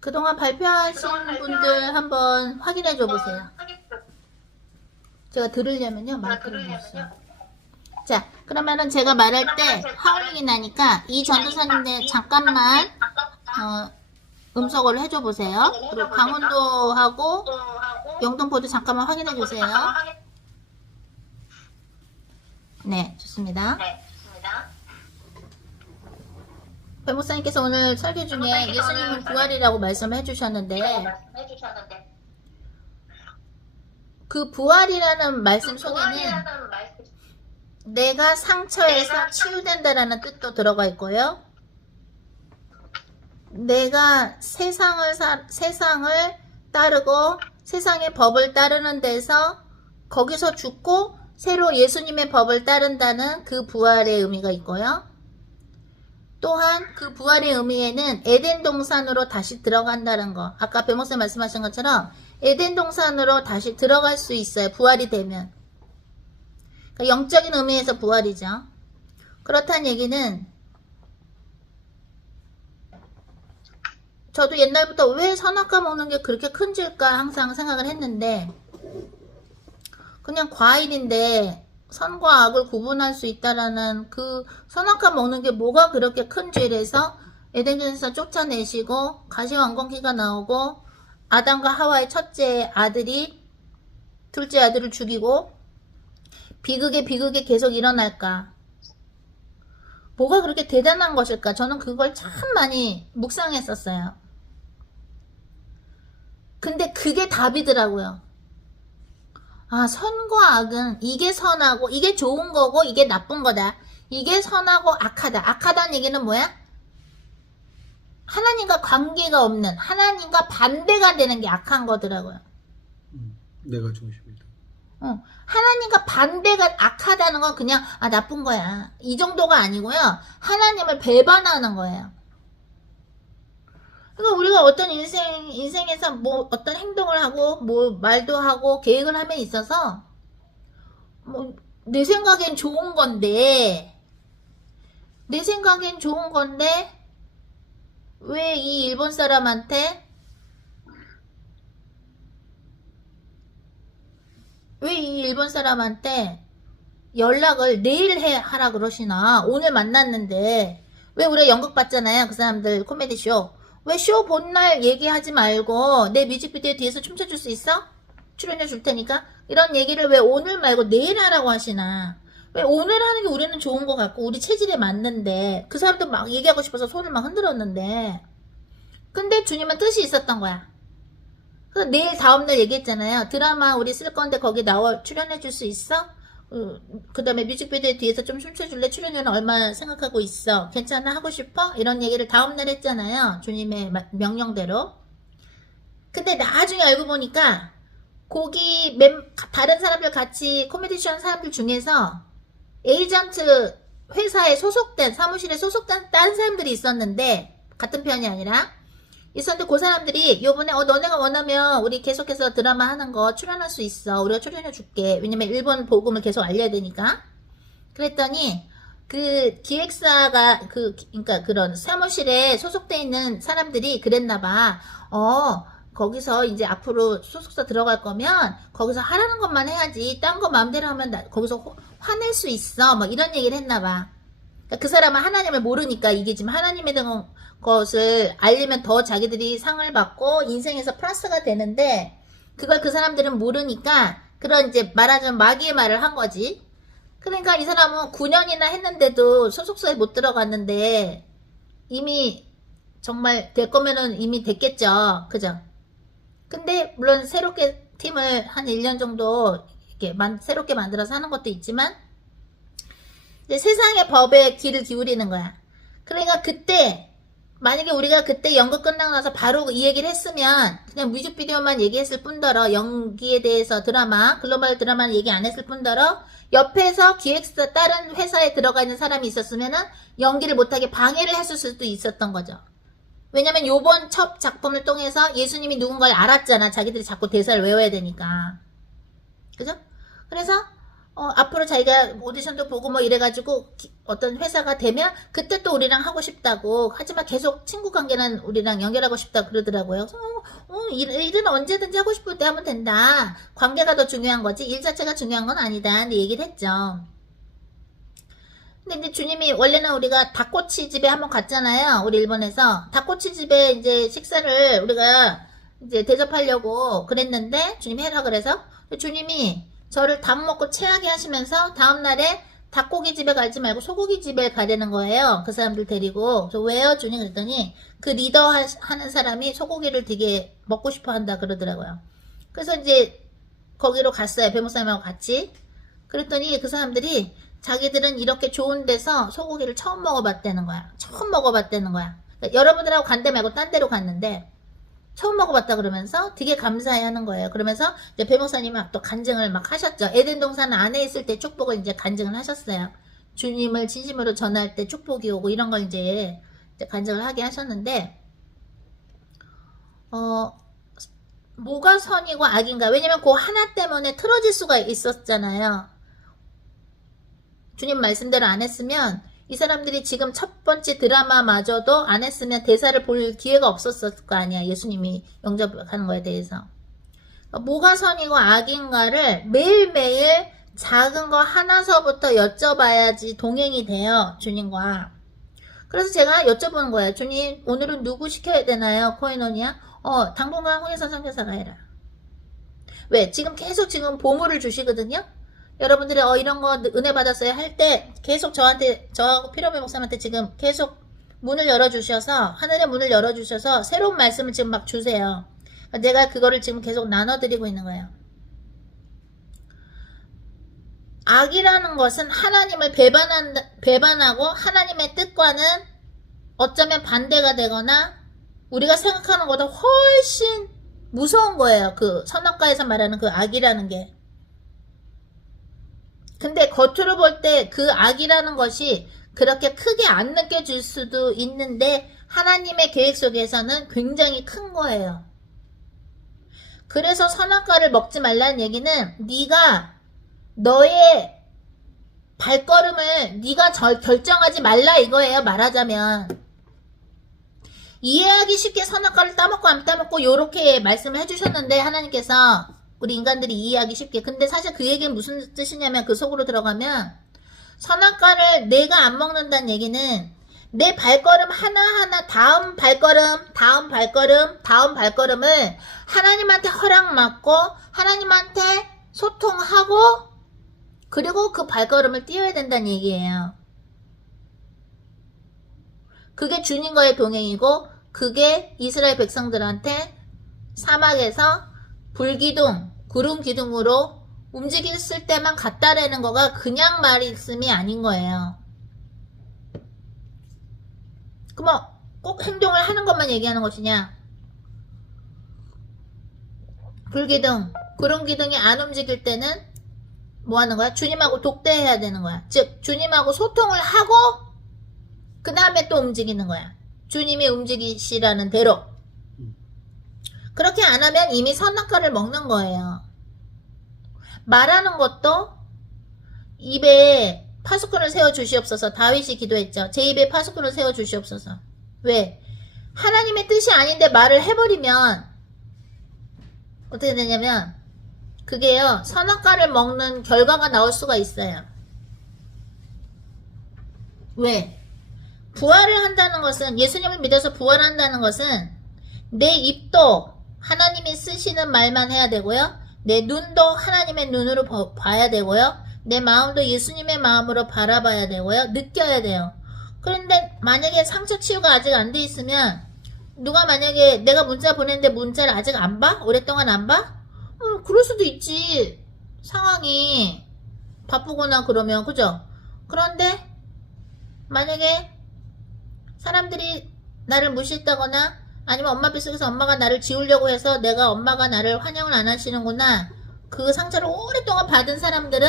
그동안 발표하신 분들 한번 확인해 줘 보세요. 제가 들으려면요 마이크를 놨어요. 자, 그러면은 제가 말할 때 하울링이 나니까 이 전도사님네 잠깐만 음소거를 해줘 보세요. 그리고 강원도하고 영동포도 잠깐만 확인해 주세요. 네, 좋습니다. 배 목사님께서 오늘 설교 중에 예수님은 부활이라고 말씀을 해주셨는데 그 부활이라는 말씀 속에는 내가 상처에서 치유된다라는 뜻도 들어가 있고요. 내가 세상을 따르고 세상의 법을 따르는 데서 거기서 죽고 새로 예수님의 법을 따른다는 그 부활의 의미가 있고요. 또한 그 부활의 의미에는 에덴 동산으로 다시 들어간다는 거. 아까 배목사 말씀하신 것처럼 에덴 동산으로 다시 들어갈 수 있어요. 부활이 되면. 그러니까 영적인 의미에서 부활이죠. 그렇다는 얘기는 저도 옛날부터 왜 선악과 먹는 게 그렇게 큰 죄일까 항상 생각을 했는데 그냥 과일인데 선과 악을 구분할 수 있다라는 그 선악과 먹는 게 뭐가 그렇게 큰 죄라서 에덴에서 쫓아내시고 가시왕건기가 나오고 아담과 하와의 첫째 아들이 둘째 아들을 죽이고 비극에 계속 일어날까? 뭐가 그렇게 대단한 것일까? 저는 그걸 참 많이 묵상했었어요. 근데 그게 답이더라고요. 아, 선과 악은 이게 선하고 이게 좋은 거고 이게 나쁜 거다. 이게 선하고 악하다. 악하다는 얘기는 뭐야? 하나님과 관계가 없는, 하나님과 반대가 되는 게 악한 거더라고요. 내가 중심이다. 하나님과 반대가 악하다는 건 그냥 나쁜 거야. 이 정도가 아니고요. 하나님을 배반하는 거예요. 그러니까 우리가 어떤 인생에서 뭐 어떤 행동을 하고 뭐 말도 하고 계획을 함에 있어서 뭐 내 생각엔 좋은 건데 왜 이 일본 사람한테 연락을 내일 하라 그러시나? 오늘 만났는데 왜 우리가 연극 봤잖아요. 그 사람들 코미디쇼. 왜 쇼 본 날 얘기하지 말고 내 뮤직비디오 뒤에서 춤춰줄 수 있어? 출연해 줄 테니까. 이런 얘기를 왜 오늘 말고 내일 하라고 하시나? 왜 오늘 하는 게 우리는 좋은 것 같고 우리 체질에 맞는데 그 사람도 막 얘기하고 싶어서 손을 막 흔들었는데 근데 주님은 뜻이 있었던 거야. 그래서 내일 다음날 얘기했잖아요. 드라마 우리 쓸 건데 거기 출연해 줄 수 있어? 그 다음에 뮤직비디오 뒤에서 좀 춤춰줄래? 출연료는 얼마 생각하고 있어? 괜찮아? 하고 싶어? 이런 얘기를 다음날 했잖아요. 주님의 명령대로. 근데 나중에 알고 보니까 거기 다른 사람들 같이 코미디션 사람들 중에서 에이전트 회사에 소속된, 사무실에 소속된 다른 사람들이 있었는데, 같은 편이 아니라 있었는데 그 사람들이 요번에 너네가 원하면 우리 계속해서 드라마 하는 거 출연할 수 있어. 우리가 출연해 줄게. 왜냐면 일본 복음을 계속 알려야 되니까. 그랬더니 그 기획사가 그러니까 그런 사무실에 소속돼 있는 사람들이 그랬나 봐. 거기서 이제 앞으로 소속사 들어갈 거면 거기서 하라는 것만 해야지. 딴 거 마음대로 하면 거기서 화낼 수 있어. 뭐 이런 얘기를 했나 봐. 그러니까 그 사람은 하나님을 모르니까 이게 지금 하나님에 대한 것을 알리면 더 자기들이 상을 받고 인생에서 플러스가 되는데 그걸 그 사람들은 모르니까 그런 이제 말하자면 마귀의 말을 한 거지. 그러니까 이 사람은 9년이나 했는데도 소속사에 못 들어갔는데 이미 정말 될 거면은 이미 됐겠죠. 그죠? 근데 물론 새롭게 팀을 한 1년 정도 이렇게 새롭게 만들어서 하는 것도 있지만 이제 세상의 법에 귀를 기울이는 거야. 그러니까 그때 만약에 우리가 그때 연극 끝나고 나서 바로 이 얘기를 했으면 그냥 뮤직비디오만 얘기했을 뿐더러 연기에 대해서 글로벌 드라마는 얘기 안 했을 뿐더러 옆에서 기획사 다른 회사에 들어가 있는 사람이 있었으면은 연기를 못하게 방해를 했을 수도 있었던 거죠. 왜냐면 요번 첫 작품을 통해서 예수님이 누군가를 알았잖아. 자기들이 자꾸 대사를 외워야 되니까. 그죠? 그래서 앞으로 자기가 오디션도 보고 뭐 이래가지고 어떤 회사가 되면 그때 또 우리랑 하고 싶다고. 하지만 계속 친구 관계는 우리랑 연결하고 싶다고 그러더라고요. 일은 언제든지 하고 싶을 때 하면 된다. 관계가 더 중요한 거지 일 자체가 중요한 건 아니다. 근데 얘기를 했죠. 근데 이제 주님이 원래는 우리가 닭꼬치 집에 한번 갔잖아요. 우리 일본에서 닭꼬치 집에 이제 식사를 우리가 이제 대접하려고 그랬는데 주님이 해라 그래서 주님이 저를 닭 먹고 체하게 하시면서 다음날에 닭고기 집에 가지 말고 소고기 집에 가려는 거예요. 그 사람들 데리고. 그래서 왜요? 주님 그랬더니 그 리더 하는 사람이 소고기를 되게 먹고 싶어 한다 그러더라고요. 그래서 이제 거기로 갔어요. 배목사님하고 같이. 그랬더니 그 사람들이 자기들은 이렇게 좋은 데서 소고기를 처음 먹어봤다는 거야. 처음 먹어봤다는 거야. 그러니까 여러분들하고 간 데 말고 딴 데로 갔는데 처음 먹어봤다 그러면서 되게 감사해 하는 거예요. 그러면서 이제 배목사님이 또 간증을 막 하셨죠. 에덴 동산 안에 있을 때 축복을 이제 간증을 하셨어요. 주님을 진심으로 전할 때 축복이 오고 이런 걸 이제 간증을 하게 하셨는데, 뭐가 선이고 악인가? 왜냐면 그 하나 때문에 틀어질 수가 있었잖아요. 주님 말씀대로 안 했으면 이 사람들이 지금 첫 번째 드라마마저도 안 했으면 대사를 볼 기회가 없었을 거 아니야. 예수님이 영접하는 거에 대해서. 뭐가 선이고 악인가를 매일매일 작은 거 하나서부터 여쭤봐야지 동행이 돼요. 주님과. 그래서 제가 여쭤보는 거예요. 주님 오늘은 누구 시켜야 되나요? 코인원이야? 당분간 홍해선 선교사가 해라. 왜? 지금 계속 지금 보물을 주시거든요. 여러분들이 이런 거 은혜 받았어요 할 때 계속 저하고 피로메 목사님한테 지금 계속 문을 열어주셔서 하늘의 문을 열어주셔서 새로운 말씀을 지금 막 주세요. 내가 그거를 지금 계속 나눠드리고 있는 거예요. 악이라는 것은 하나님을 배반하고 하나님의 뜻과는 어쩌면 반대가 되거나 우리가 생각하는 것보다 훨씬 무서운 거예요. 그 선악과에서 말하는 그 악이라는 게. 근데 겉으로 볼 때 그 악이라는 것이 그렇게 크게 안 느껴질 수도 있는데 하나님의 계획 속에서는 굉장히 큰 거예요. 그래서 선악과를 먹지 말라는 얘기는 네가 너의 발걸음을 네가 결정하지 말라 이거예요. 말하자면 이해하기 쉽게 선악과를 따먹고 안 따먹고 요렇게 말씀을 해주셨는데 하나님께서 우리 인간들이 이해하기 쉽게. 근데 사실 그 얘기는 무슨 뜻이냐면 그 속으로 들어가면 선악과를 내가 안 먹는다는 얘기는 내 발걸음 하나하나 다음 발걸음을 하나님한테 허락받고 하나님한테 소통하고 그리고 그 발걸음을 띄워야 된다는 얘기예요. 그게 주님과의 동행이고 그게 이스라엘 백성들한테 사막에서 불기둥, 구름 기둥으로 움직였을 때만 갔다라는 거가 그냥 말씀이 아닌 거예요. 그럼 꼭 행동을 하는 것만 얘기하는 것이냐? 불기둥, 구름기둥이 안 움직일 때는 뭐 하는 거야? 주님하고 독대해야 되는 거야. 즉 주님하고 소통을 하고 그 다음에 또 움직이는 거야. 주님이 움직이시라는 대로. 그렇게 안 하면 이미 선악과를 먹는 거예요. 말하는 것도 입에 파수꾼을 세워주시옵소서. 다윗이 기도했죠. 제 입에 파수꾼을 세워주시옵소서. 왜? 하나님의 뜻이 아닌데 말을 해버리면 어떻게 되냐면 그게요, 선악과를 먹는 결과가 나올 수가 있어요. 왜? 부활을 한다는 것은, 예수님을 믿어서 부활한다는 것은 내 입도 하나님이 쓰시는 말만 해야 되고요, 내 눈도 하나님의 눈으로 봐야 되고요, 내 마음도 예수님의 마음으로 바라봐야 되고요, 느껴야 돼요. 그런데 만약에 상처 치유가 아직 안 돼 있으면, 누가 만약에 내가 문자 보냈는데 문자를 아직 안 봐? 오랫동안 안 봐? 그럴 수도 있지. 상황이 바쁘거나 그러면, 그죠? 그런데 만약에 사람들이 나를 무시했다거나 아니면 엄마 뱃속에서 엄마가 나를 지우려고 해서 내가 엄마가 나를 환영을 안 하시는구나, 그 상처를 오랫동안 받은 사람들은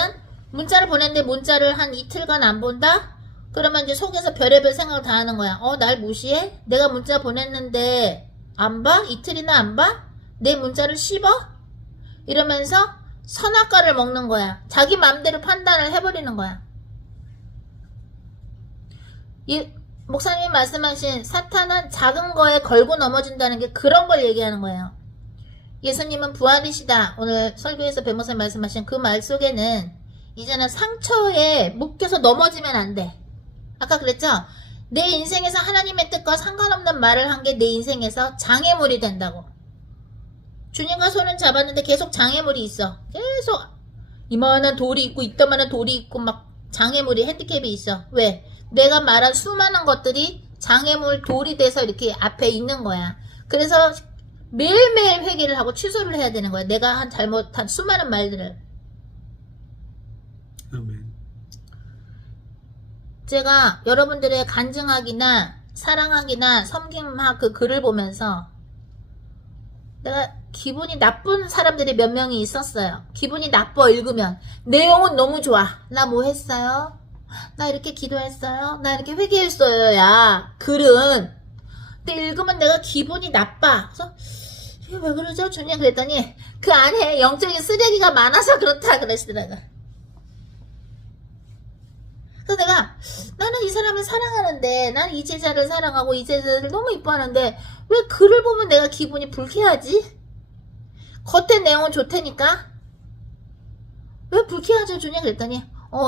문자를 보냈는데 문자를 한 이틀간 안 본다? 그러면 이제 속에서 별의별 생각을 다 하는 거야. 날 무시해? 내가 문자 보냈는데 안 봐? 이틀이나 안 봐? 내 문자를 씹어? 이러면서 선악과를 먹는 거야. 자기 마음대로 판단을 해버리는 거야. 이 목사님이 말씀하신 사탄은 작은 거에 걸고 넘어진다는 게 그런 걸 얘기하는 거예요. 예수님은 부활이시다. 오늘 설교에서 배목사님 말씀하신 그 말 속에는 이제는 상처에 묶여서 넘어지면 안 돼. 아까 그랬죠? 내 인생에서 하나님의 뜻과 상관없는 말을 한 게 내 인생에서 장애물이 된다고. 주님과 손은 잡았는데 계속 장애물이 있어. 계속 이만한 돌이 있고 이따만한 돌이 있고 막 장애물이, 핸디캡이 있어. 왜? 내가 말한 수많은 것들이 장애물, 돌이 돼서 이렇게 앞에 있는 거야. 그래서 매일매일 회개를 하고 취소를 해야 되는 거야. 내가 한 잘못한 수많은 말들을. 아멘. 제가 여러분들의 간증하기나 사랑하기나 섬김학 그 글을 보면서 내가 기분이 나쁜 사람들이 몇 명이 있었어요. 기분이 나빠 읽으면. 내용은 너무 좋아. 나 뭐 했어요? 나 이렇게 기도했어요? 나 이렇게 회개했어요. 야, 글은. 근데 읽으면 내가 기분이 나빠. 그래서 이게 왜 그러죠? 주님? 그랬더니 그 안에 영적인 쓰레기가 많아서 그렇다 그러시더라고요. 그래서 내가, 나는 이 사람을 사랑하는데, 난 이 제자를 사랑하고 이 제자를 너무 이뻐하는데 왜 글을 보면 내가 기분이 불쾌하지? 겉에 내용은 좋다니까? 왜 불쾌하죠, 주님? 그랬더니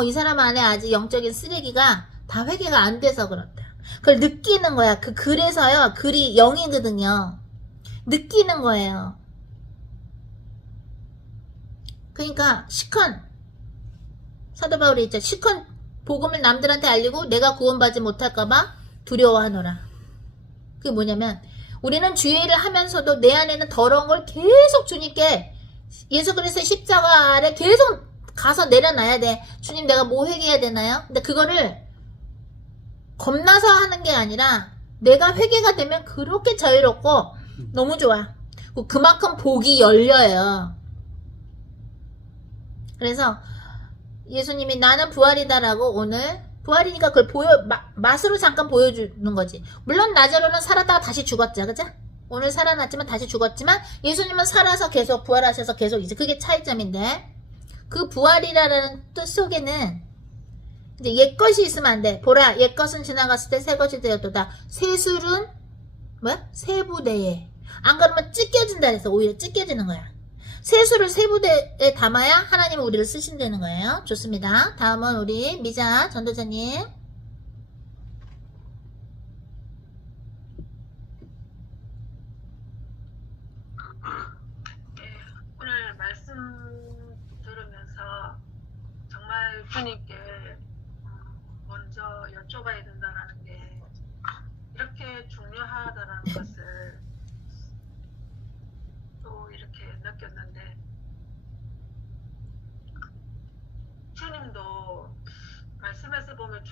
이 사람 안에 아직 영적인 쓰레기가 다 회개가 안 돼서 그렇다. 그걸 느끼는 거야. 그 글에서요, 글이 영이거든요. 느끼는 거예요. 그러니까 시컨, 사도 바울이 있죠. 시컨 복음을 남들한테 알리고 내가 구원받지 못할까봐 두려워하노라. 그게 뭐냐면, 우리는 주의 일을 하면서도 내 안에는 더러운 걸 계속 주님께, 예수 그리스도의 십자가 아래 계속 가서 내려놔야 돼. 주님, 내가 뭐 회개해야 되나요? 근데 그거를 겁나서 하는 게 아니라 내가 회개가 되면 그렇게 자유롭고 너무 좋아. 그만큼 복이 열려요. 그래서 예수님이 나는 부활이다라고, 오늘 부활이니까 그걸 맛으로 잠깐 보여주는 거지. 물론 나자로는 살았다가 다시 죽었죠, 그죠? 오늘 살아났지만 다시 죽었지만 예수님은 살아서 계속 부활하셔서 계속, 이제 그게 차이점인데, 그 부활이라는 뜻 속에는 이제 옛것이 있으면 안 돼. 보라, 옛것은 지나갔을 때 새것이 되었도다. 새술은 뭐야? 세부대에. 안 그러면 찢겨진다 해서 오히려 찢겨지는 거야. 세수를 세부대에 담아야 하나님은 우리를 쓰신다는 거예요. 좋습니다. 다음은 우리 미자 전도자님. 오늘 말씀 들으면서 정말 주님께 먼저 여쭤봐야 된다는 게 이렇게 중요하다는 것을 또 이렇게 느꼈는데, 보면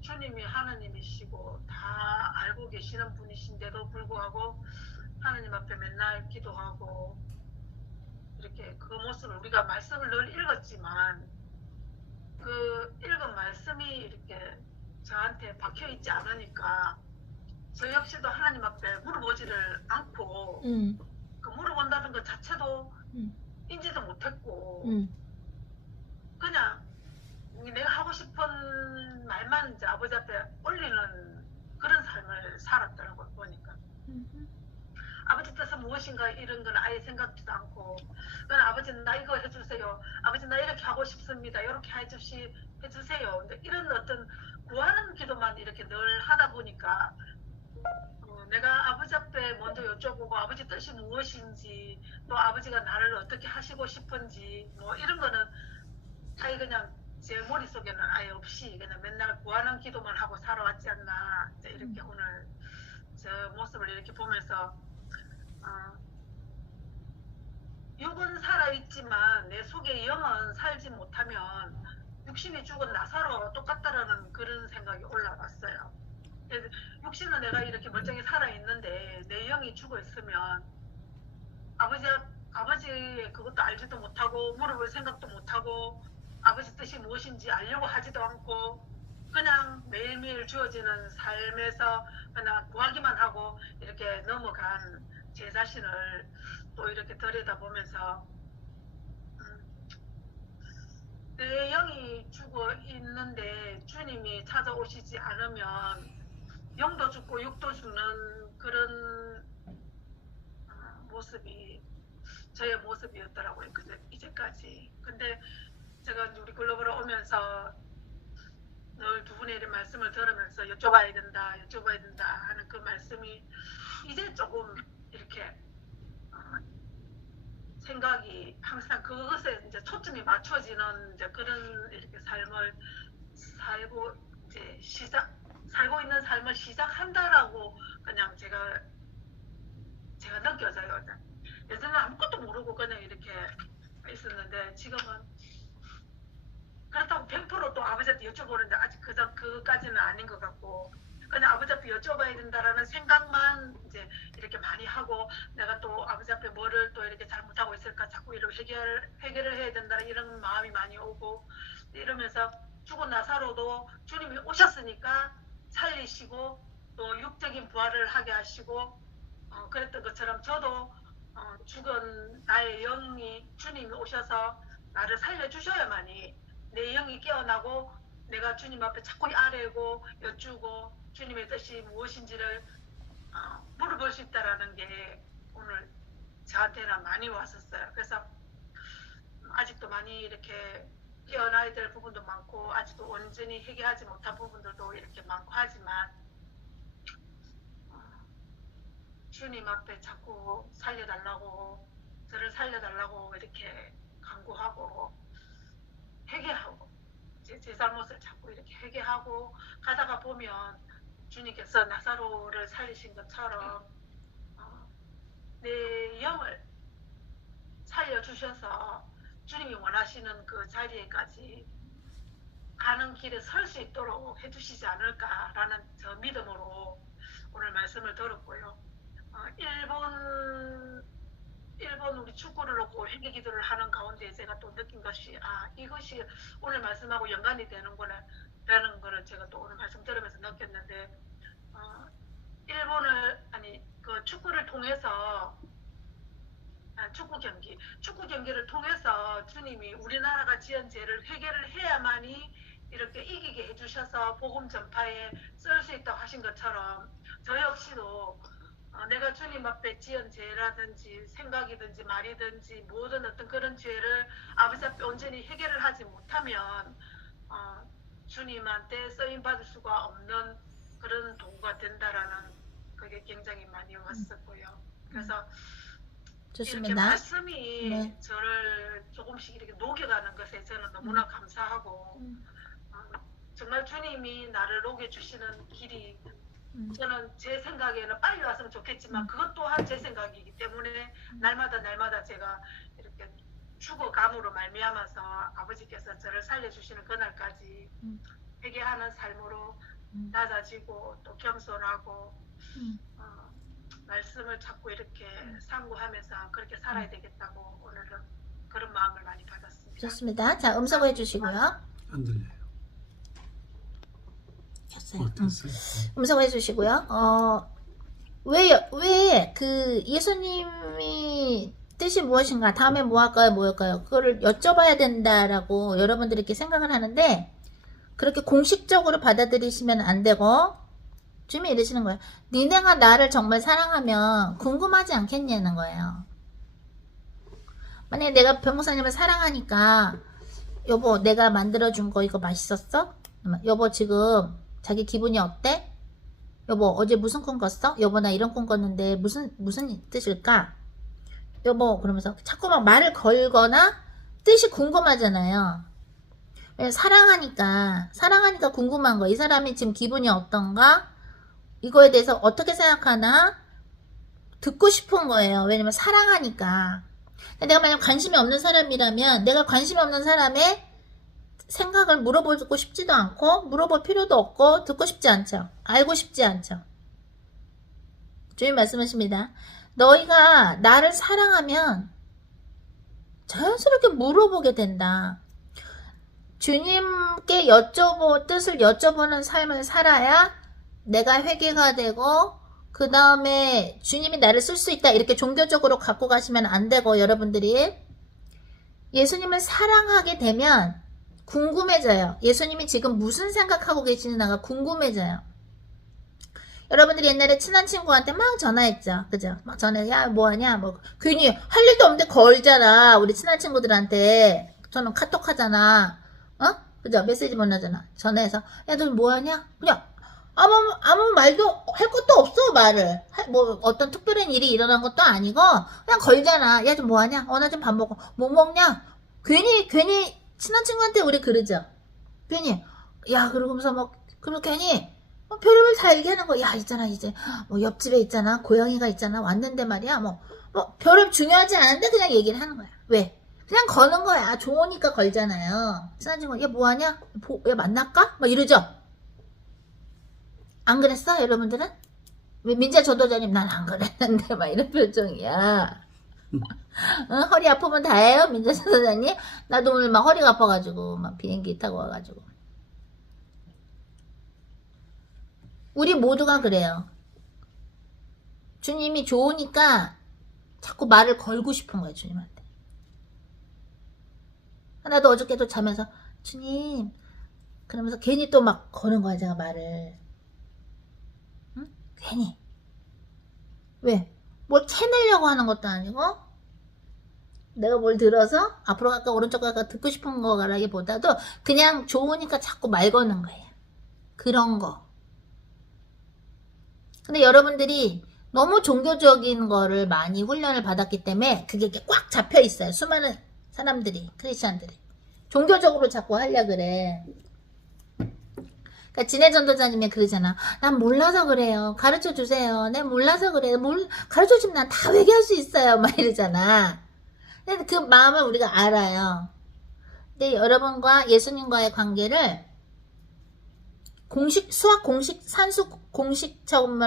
주님이 하나님이시고 다 알고 계시는 분이신데도 불구하고 하나님 앞에 맨날 기도하고 이렇게 그 모습을 우리가 말씀을 늘 읽었지만 그 읽은 말씀이 이렇게 저한테 박혀 있지 않으니까 저 역시도 하나님 앞에 물어보지를 않고 그 물어본다는 것 자체도 인지도 못했고 그냥 내가 하고 싶은 말만 이제 아버지 앞에 올리는 그런 삶을 살았더라고요. 보니까 아버지 뜻은 무엇인가 이런 건 아예 생각지도 않고 그냥 아버지 나 이거 해주세요. 아버지 나 이렇게 하고 싶습니다. 이렇게 해주세요. 근데 이런 어떤 구하는 기도만 이렇게 늘 하다 보니까 내가 아버지 앞에 먼저 여쭤보고 아버지 뜻이 무엇인지 또 아버지가 나를 어떻게 하시고 싶은지 뭐 이런 거는 아예 그냥 제 머릿속에는 아예 없이 그냥 맨날 구하는 기도만 하고 살아왔지 않나 이제 이렇게 오늘 저 모습을 이렇게 보면서 육은 살아있지만 내 속에 영은 살지 못하면 육신이 죽은 나사로와 똑같다라는 그런 생각이 올라왔어요. 육신은 내가 이렇게 멀쩡히 살아있는데 내 영이 죽어있으면 아버지의 그것도 알지도 못하고 물어볼 생각도 못하고 아버지 뜻이 무엇인지 알려고 하지도 않고 그냥 매일매일 주어지는 삶에서 그냥 구하기만 하고 이렇게 넘어간 제 자신을 또 이렇게 들여다보면서 내 영이 죽어 있는데 주님이 찾아오시지 않으면 영도 죽고 육도 죽는 그런 모습이 저의 모습이었더라고요. 이제까지. 근데 제가 우리 글로벌에 오면서 늘 두 분의 이런 말씀을 들으면서 여쭤봐야 된다 하는 그 말씀이 이제 조금 이렇게 생각이 항상 그것에 이제 초점이 맞춰지는 이제 그런 이렇게 삶을 살고 있는 삶을 시작한다라고 그냥 제가 느껴져요. 예전에는 아무것도 모르고 그냥 이렇게 있었는데 지금은 그렇다고 100% 아버지한테 여쭤보는데 아직 그까지는 아닌 것 같고 그냥 아버지 앞에 여쭤봐야 된다라는 생각만 이제 이렇게 많이 하고 내가 또 아버지 앞에 뭐를 또 이렇게 잘못하고 있을까 자꾸 이렇게 해결을 해야 된다는 이런 마음이 많이 오고 이러면서 죽은 나사로도 주님이 오셨으니까 살리시고 또 육적인 부활을 하게 하시고 그랬던 것처럼 저도 죽은 나의 영이 주님이 오셔서 나를 살려주셔야만이 내 영이 깨어나고 내가 주님 앞에 자꾸 아뢰고 여쭈고 주님의 뜻이 무엇인지를 물어볼 수 있다라는 게 오늘 저한테는 많이 왔었어요. 그래서 아직도 많이 이렇게 깨어나야 될 부분도 많고 아직도 온전히 해결하지 못한 부분들도 이렇게 많고 하지만 주님 앞에 자꾸 살려달라고 저를 살려달라고 이렇게 간구하고 회개하고 제 잘못을 자꾸 이렇게 회개하고 가다가 보면 주님께서 나사로를 살리신 것처럼 내 영을 살려주셔서 주님이 원하시는 그 자리에까지 가는 길에 설 수 있도록 해주시지 않을까라는 저 믿음으로 오늘 말씀을 들었고요. 일본 우리 축구를 놓고 회개 기도를 하는 가운데 제가 또 느낀 것이 이것이 오늘 말씀하고 연관이 되는 거를 제가 또 오늘 말씀 들으면서 느꼈는데 그 축구를 통해서 축구 경기를 통해서 주님이 우리나라가 지은 죄를 회개를 해야만이 이렇게 이기게 해주셔서 복음 전파에 쓸 수 있다고 하신 것처럼 저 역시도 내가 주님 앞에 지은 죄라든지 생각이든지 말이든지 모든 어떤 그런 죄를 아버지 앞에 온전히 해결을 하지 못하면 주님한테 쓰임받을 수가 없는 그런 도구가 된다라는 그게 굉장히 많이 왔었고요. 그래서 좋습니다. 이렇게 말씀이 네. 저를 조금씩 이렇게 녹여가는 것에 저는 너무나 감사하고 정말 주님이 나를 녹여주시는 길이 저는 제 생각에는 빨리 왔으면 좋겠지만 그것 또한 제 생각이기 때문에 날마다 제가 이렇게 죽어감으로 말미암아서 아버지께서 저를 살려주시는 그날까지 회개하는 삶으로 낮아지고 또 겸손하고 말씀을 자꾸 이렇게 상고하면서 그렇게 살아야 되겠다고 오늘은 그런 마음을 많이 받았습니다. 좋습니다. 자, 음성 해주시고요. 안 들려요. 켰어요. 됐어요. 음성 해주시고요. 왜 그 예수님이 뜻이 무엇인가, 다음에 뭐 할까요, 뭐 할까요? 그거를 여쭤봐야 된다라고 여러분들이 이렇게 생각을 하는데, 그렇게 공식적으로 받아들이시면 안 되고, 주님이 이러시는 거예요. 니네가 나를 정말 사랑하면 궁금하지 않겠냐는 거예요. 만약에 내가 변호사님을 사랑하니까, 여보, 내가 만들어준 거 이거 맛있었어? 여보, 지금 자기 기분이 어때? 여보, 어제 무슨 꿈 꿨어? 여보, 나 이런 꿈 꿨는데 무슨 뜻일까? 여보, 그러면서 자꾸 막 말을 걸거나 뜻이 궁금하잖아요. 사랑하니까 궁금한 거. 이 사람이 지금 기분이 어떤가? 이거에 대해서 어떻게 생각하나? 듣고 싶은 거예요. 왜냐면 사랑하니까. 내가 만약 관심이 없는 사람이라면 내가 관심이 없는 사람의 생각을 물어보고 싶지도 않고 물어볼 필요도 없고 듣고 싶지 않죠. 알고 싶지 않죠. 주님 말씀하십니다. 너희가 나를 사랑하면 자연스럽게 물어보게 된다. 주님께 뜻을 여쭤보는 삶을 살아야 내가 회개가 되고 그 다음에 주님이 나를 쓸 수 있다. 이렇게 종교적으로 갖고 가시면 안 되고, 여러분들이 예수님을 사랑하게 되면 궁금해져요. 예수님이 지금 무슨 생각하고 계시는가가 궁금해져요. 여러분들이 옛날에 친한 친구한테 막 전화했죠. 그죠? 막 전화해. 야, 뭐하냐? 뭐 괜히 할 일도 없는데 걸잖아. 우리 친한 친구들한테. 저는 카톡 하잖아. 그죠? 메시지 보내잖아. 전화해서 야, 너 뭐하냐? 그냥 아무 말도 할 것도 없어. 말을 뭐 어떤 특별한 일이 일어난 것도 아니고 그냥 걸잖아. 야, 좀 뭐하냐? 나 좀 밥 먹어. 뭐 먹냐? 괜히 친한 친구한테 우리 그러죠. 괜히 야, 그러면서 막 그러면 괜히 별의별 다 얘기하는 거. 야, 있잖아, 이제 뭐 옆집에 있잖아, 고양이가 있잖아, 왔는데 말이야. 뭐 별의 중요하지 않은데 그냥 얘기를 하는 거야. 왜? 그냥 거는 거야. 좋으니까 걸잖아요. 친한 친구, 야, 뭐하냐? 야, 만날까? 막 이러죠. 안 그랬어, 여러분들은? 왜 민자 전도자님 난 안 그랬는데 막 이런 표정이야. 허리 아프면 다해요, 민자 전도자님? 나도 오늘 막 허리가 아파가지고 막 비행기 타고 와가지고. 우리 모두가 그래요. 주님이 좋으니까 자꾸 말을 걸고 싶은 거예요, 주님한테. 나도 어저께도 자면서 주님 그러면서 괜히 또 막 거는 거야, 제가 말을. 응? 괜히. 왜? 뭘 캐내려고 하는 것도 아니고 내가 뭘 들어서 앞으로 갈까 오른쪽 갈까 듣고 싶은 거라기보다도 그냥 좋으니까 자꾸 말 거는 거예요. 그런 거. 근데 여러분들이 너무 종교적인 거를 많이 훈련을 받았기 때문에 그게 이렇게 꽉 잡혀 있어요. 수많은 사람들이, 크리스찬들이. 종교적으로 자꾸 하려 그래. 그러니까 진해 전도자님이 그러잖아. 난 몰라서 그래요. 가르쳐 주세요. 내 몰라서 그래요. 가르쳐 주면 난 다 회개할 수 있어요. 막 이러잖아. 근데 그 마음을 우리가 알아요. 근데 여러분과 예수님과의 관계를 수학 공식, 산수 공식처럼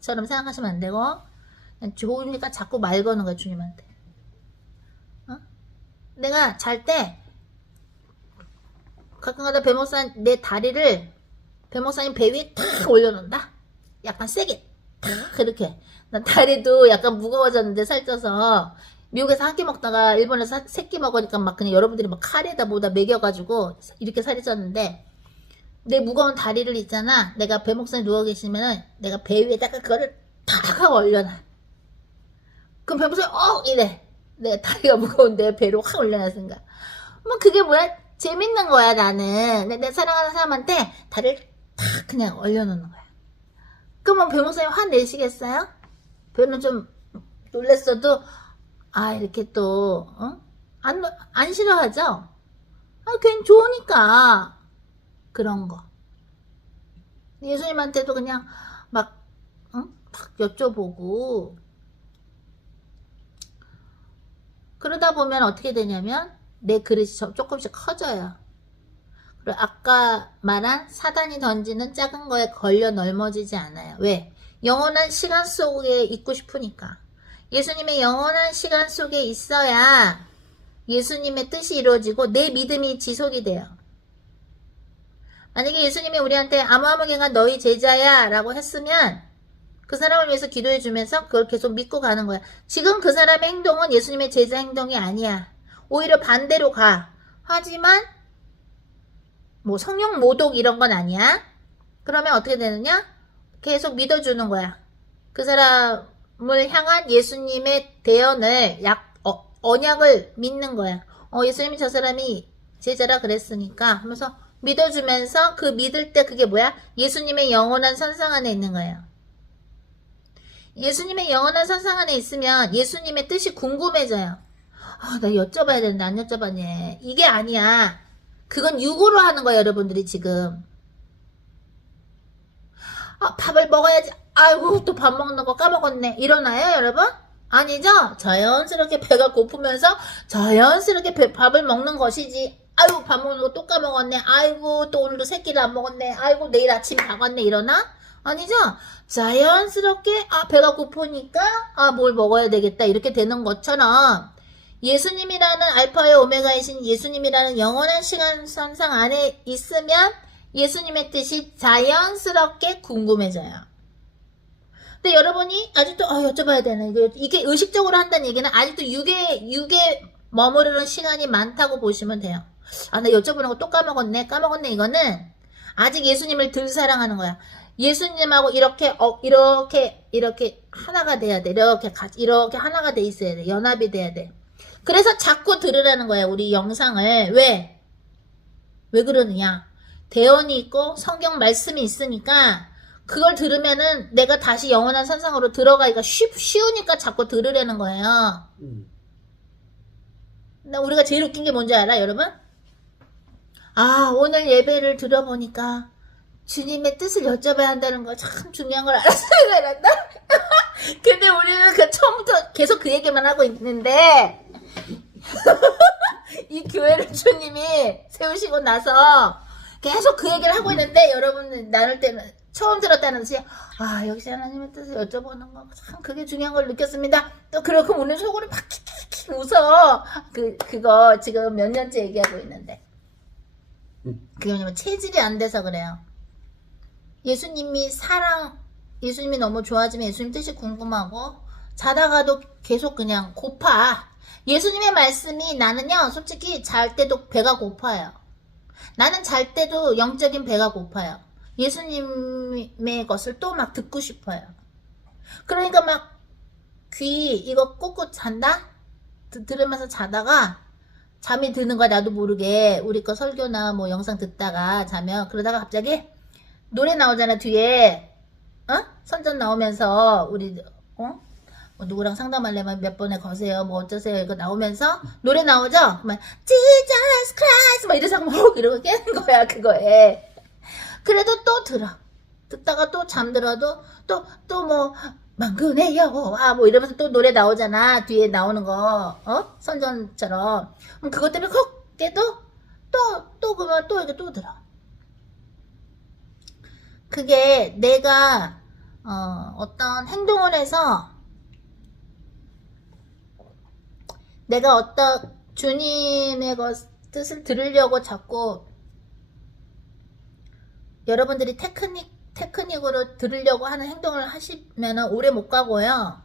생각하시면 안 되고, 그냥 좋으니까 자꾸 말 거는 거야, 주님한테. 내가 잘 때, 가끔가다 내 다리를 배목사님 배 위에 탁 올려놓는다? 약간 세게. 탁, 그렇게. 나 다리도 약간 무거워졌는데 살쪄서, 미국에서 한 끼 먹다가 일본에서 세 끼 먹으니까 막 그냥 여러분들이 막 카레에다 뭐다 먹여가지고, 이렇게 살이 쪘는데, 내 무거운 다리를 있잖아. 내가 배목사님 누워 계시면은 내가 배 위에다가 그거를 탁 올려놔. 그럼 배목사님 이래. 내 다리가 무거운데 배로 확 올려놨으니까. 뭐 그게 뭐야? 재밌는 거야, 나는. 내 사랑하는 사람한테 다리를 탁 그냥 올려놓는 거야. 그러면 배목사님 화내시겠어요? 배는 좀 놀랬어도 이렇게 또 안 싫어하죠? 괜히 좋으니까. 그런 거. 예수님한테도 그냥 막 여쭤보고 그러다 보면 어떻게 되냐면 내 그릇이 조금씩 커져요. 그리고 아까 말한 사단이 던지는 작은 거에 걸려 넓어지지 않아요. 왜? 영원한 시간 속에 있고 싶으니까. 예수님의 영원한 시간 속에 있어야 예수님의 뜻이 이루어지고 내 믿음이 지속이 돼요. 만약에 예수님이 우리한테 아무개가 너희 제자야 라고 했으면 그 사람을 위해서 기도해 주면서 그걸 계속 믿고 가는 거야. 지금 그 사람의 행동은 예수님의 제자 행동이 아니야. 오히려 반대로 가. 하지만 뭐 성령 모독 이런 건 아니야. 그러면 어떻게 되느냐? 계속 믿어주는 거야. 그 사람을 향한 예수님의 대언을 언약을 믿는 거야. 예수님이 저 사람이 제자라 그랬으니까 하면서 믿어주면서 그 믿을 때 그게 뭐야? 예수님의 영원한 선상 안에 있는 거예요. 예수님의 영원한 선상 안에 있으면 예수님의 뜻이 궁금해져요. 나 여쭤봐야 되는데 안 여쭤봤네. 이게 아니야. 그건 육으로 하는 거예요, 여러분들이 지금. 밥을 먹어야지. 아이고, 또 밥 먹는 거 까먹었네. 일어나요, 여러분? 아니죠? 자연스럽게 배가 고프면서 자연스럽게 밥을 먹는 것이지. 아이고, 밥 먹는 거 또 까먹었네. 아이고, 또 오늘도 새끼를 안 먹었네. 아이고, 내일 아침 다 갔네. 일어나? 아니죠? 자연스럽게 배가 고프니까 뭘 먹어야 되겠다. 이렇게 되는 것처럼 예수님이라는 알파의 오메가이신 예수님이라는 영원한 시간 선상 안에 있으면 예수님의 뜻이 자연스럽게 궁금해져요. 근데 여러분이 아직도 여쭤봐야 되네. 이게 의식적으로 한다는 얘기는 아직도 육에 머무르는 시간이 많다고 보시면 돼요. 나 여쭤보는 거 또 까먹었네. 이거는 아직 예수님을 덜 사랑하는 거야. 예수님하고 이렇게 하나가 돼야 돼. 이렇게 하나가 돼 있어야 돼. 연합이 돼야 돼. 그래서 자꾸 들으라는 거야, 우리 영상을. 왜 그러느냐? 대언이 있고 성경 말씀이 있으니까 그걸 들으면은 내가 다시 영원한 선상으로 들어가기가 쉬우니까 자꾸 들으라는 거예요. 우리가 제일 웃긴 게 뭔지 알아, 여러분? 오늘 예배를 들어보니까 주님의 뜻을 여쭤봐야 한다는 거 참 중요한 걸 알았어야 된다. 근데 우리는 처음부터 계속 그 얘기만 하고 있는데 이 교회를 주님이 세우시고 나서 계속 그 얘기를 하고 있는데 여러분 나눌 때는 처음 들었다는 듯이 역시 하나님의 뜻을 여쭤보는 거 참 그게 중요한 걸 느꼈습니다. 또 그렇고 우리 속으로 막 킥킥 웃어. 그거 지금 몇 년째 얘기하고 있는데 그게 뭐냐면 체질이 안 돼서 그래요. 예수님이 너무 좋아지면 예수님 뜻이 궁금하고 자다가도 계속 그냥 고파. 예수님의 말씀이 나는요 솔직히 잘 때도 배가 고파요. 나는 잘 때도 영적인 배가 고파요. 예수님의 것을 또 막 듣고 싶어요. 그러니까 막 귀 이거 꽂고 잔다? 들으면서 자다가 잠이 드는 거야. 나도 모르게 우리 거 설교나 뭐 영상 듣다가 자면 그러다가 갑자기 노래 나오잖아 뒤에. 선전 나오면서 우리 뭐 누구랑 상담하려면 몇 번에 거세요 뭐 어쩌세요 이거 나오면서 노래 나오죠? 그러면 Jesus Christ 막 이래서 막 이러고 깨는 거야 그거에. 그래도 또 듣다가 또 잠들어도 또 뭐 망근해요 뭐 이러면서 또 노래 나오잖아 뒤에 나오는 거 선전처럼. 그럼 그것 때문에 콕 깨도 또 그러면 또 이렇게 또 들어. 그게 내가 어떤 행동을 해서 내가 어떤 주님의 뜻을 들으려고 자꾸 여러분들이 테크닉으로 들으려고 하는 행동을 하시면 오래 못 가고요.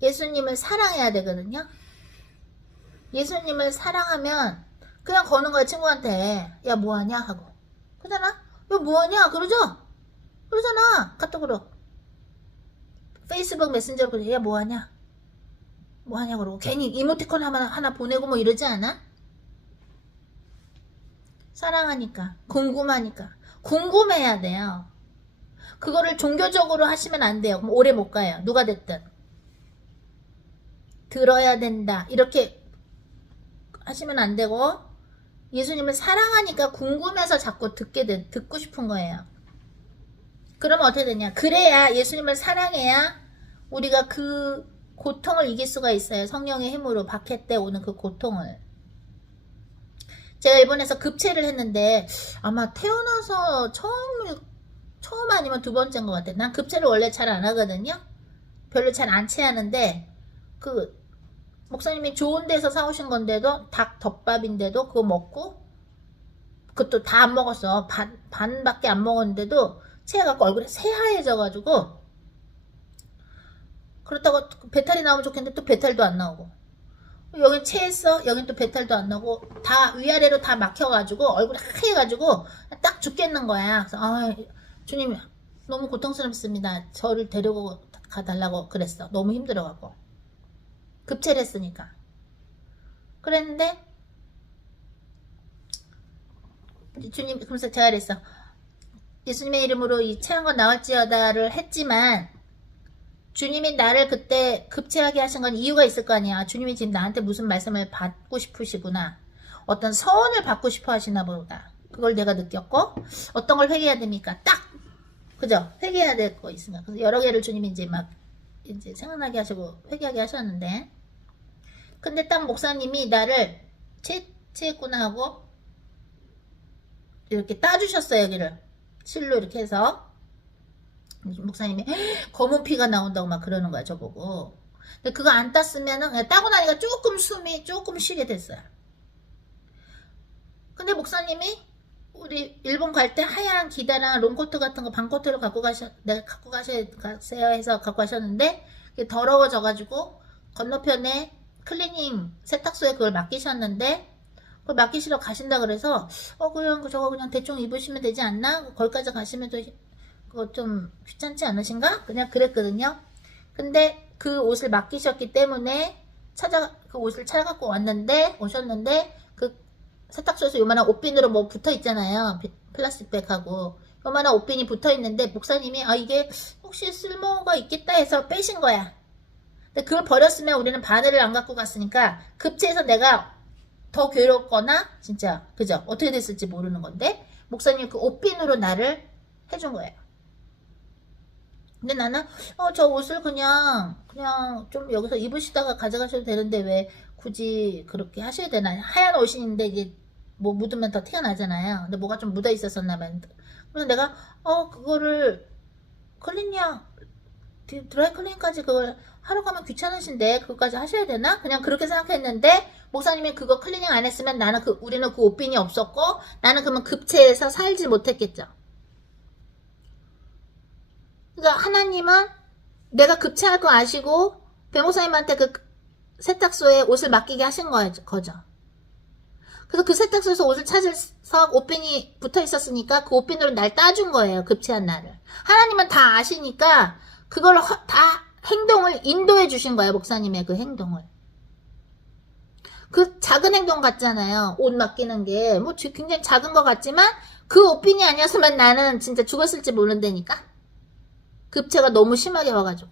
예수님을 사랑해야 되거든요. 예수님을 사랑하면 그냥 거는 거야 친구한테. 야 뭐하냐 하고. 그러잖아. 야 뭐하냐 그러잖아. 카톡으로 페이스북 메신저로 그래. 야 뭐하냐 그러고 괜히 이모티콘 하나 보내고 뭐 이러지 않아? 사랑하니까 궁금하니까 궁금해야 돼요. 그거를 종교적으로 하시면 안 돼요. 그럼 오래 못 가요. 누가 됐든 들어야 된다 이렇게 하시면 안 되고 예수님을 사랑하니까 궁금해서 자꾸 듣고 싶은 거예요. 그러면 어떻게 되냐? 그래야 예수님을 사랑해야 우리가 그 고통을 이길 수가 있어요. 성령의 힘으로 박해 때 오는 그 고통을. 제가 일본에서 급체를 했는데 아마 태어나서 처음 아니면 두 번째인 것 같아요. 난 급체를 원래 잘 안 하거든요. 별로 잘 안 체하는데 그 목사님이 좋은 데서 사오신 건데도 닭 덮밥인데도 그거 먹고 그것도 다 안 먹었어. 반밖에 안 먹었는데도 체해갖고 얼굴이 새하얘져가지고 그렇다고 배탈이 나오면 좋겠는데 또 배탈도 안 나오고 여긴 체했어. 여긴 또 배탈도 안 나오고 다 위아래로 다 막혀가지고 얼굴이 하얘가지고 딱 죽겠는 거야. 그래서 주님 너무 고통스럽습니다. 저를 데리고 가달라고 그랬어. 너무 힘들어갖고 급체를 했으니까. 그랬는데 주님 그러면서 제가 그랬어. 예수님의 이름으로 이 체한 건 나을지어다를 했지만 주님이 나를 그때 급체하게 하신 건 이유가 있을 거 아니야. 주님이 지금 나한테 무슨 말씀을 받고 싶으시구나. 어떤 서원을 받고 싶어 하시나 보다. 그걸 내가 느꼈고 어떤 걸 회개해야 됩니까? 딱! 그죠? 회개해야 될 거 있으니까. 그래서 여러 개를 주님이 이제 생각나게 하시고 회개하게 하셨는데 근데 딱 목사님이 나를 체했구나 하고 이렇게 따주셨어요. 여기를. 실로 이렇게 해서 목사님이 검은 피가 나온다고 막 그러는 거야 저보고. 근데 그거 안 땄으면은 따고 나니까 조금 숨이 조금 쉬게 됐어요. 근데 목사님이 우리 일본 갈 때 하얀 기다랑 롱코트 같은 거 반코트를 내가 갖고 가세요 해서 갖고 가셨는데 이게 더러워져가지고 건너편에 클리닝 세탁소에 그걸 맡기셨는데 그걸 맡기시러 가신다 그래서 그냥 저거 그냥 대충 입으시면 되지 않나? 거기까지 가시면 또 그거 좀 귀찮지 않으신가? 그냥 그랬거든요. 근데 그 옷을 맡기셨기 때문에 그 옷을 찾아갖고 오셨는데 그 세탁소에서 요만한 옷빈으로 뭐 붙어 있잖아요. 플라스틱 백하고 요만한 옷빈이 붙어 있는데 목사님이 이게 혹시 쓸모가 있겠다 해서 빼신 거야. 근데 그걸 버렸으면 우리는 바늘을 안 갖고 갔으니까 급체해서 내가 더 괴롭거나 진짜 그죠? 어떻게 됐을지 모르는 건데 목사님 그 옷빈으로 나를 해준 거예요. 근데 나는 저 옷을 그냥 좀 여기서 입으시다가 가져가셔도 되는데 왜 굳이 그렇게 하셔야 되나? 하얀 옷인데 이제 뭐 묻으면 더 티가 나잖아요. 근데 뭐가 좀 묻어 있었었나 봐요. 그래서 내가 그거를 드라이 클리닝까지 그걸 하러 가면 귀찮으신데 그것까지 하셔야 되나? 그냥 그렇게 생각했는데 목사님이 그거 클리닝 안 했으면 우리는 그 옷빈이 없었고 나는 그러면 급체해서 살지 못했겠죠. 그러니까 하나님은 내가 급체할 거 아시고 배목사님한테 그 세탁소에 옷을 맡기게 하신 거죠. 그래서 그 세탁소에서 옷을 찾아서 옷빈이 붙어 있었으니까 그 옷빈으로 날 따준 거예요. 급체한 나를. 하나님은 다 아시니까 그걸 다 행동을 인도해 주신 거예요. 목사님의 그 행동을. 그 작은 행동 같잖아요. 옷 맡기는 게 뭐 굉장히 작은 것 같지만 그 옷빈이 아니었으면 나는 진짜 죽었을지 모른다니까. 급체가 너무 심하게 와가지고.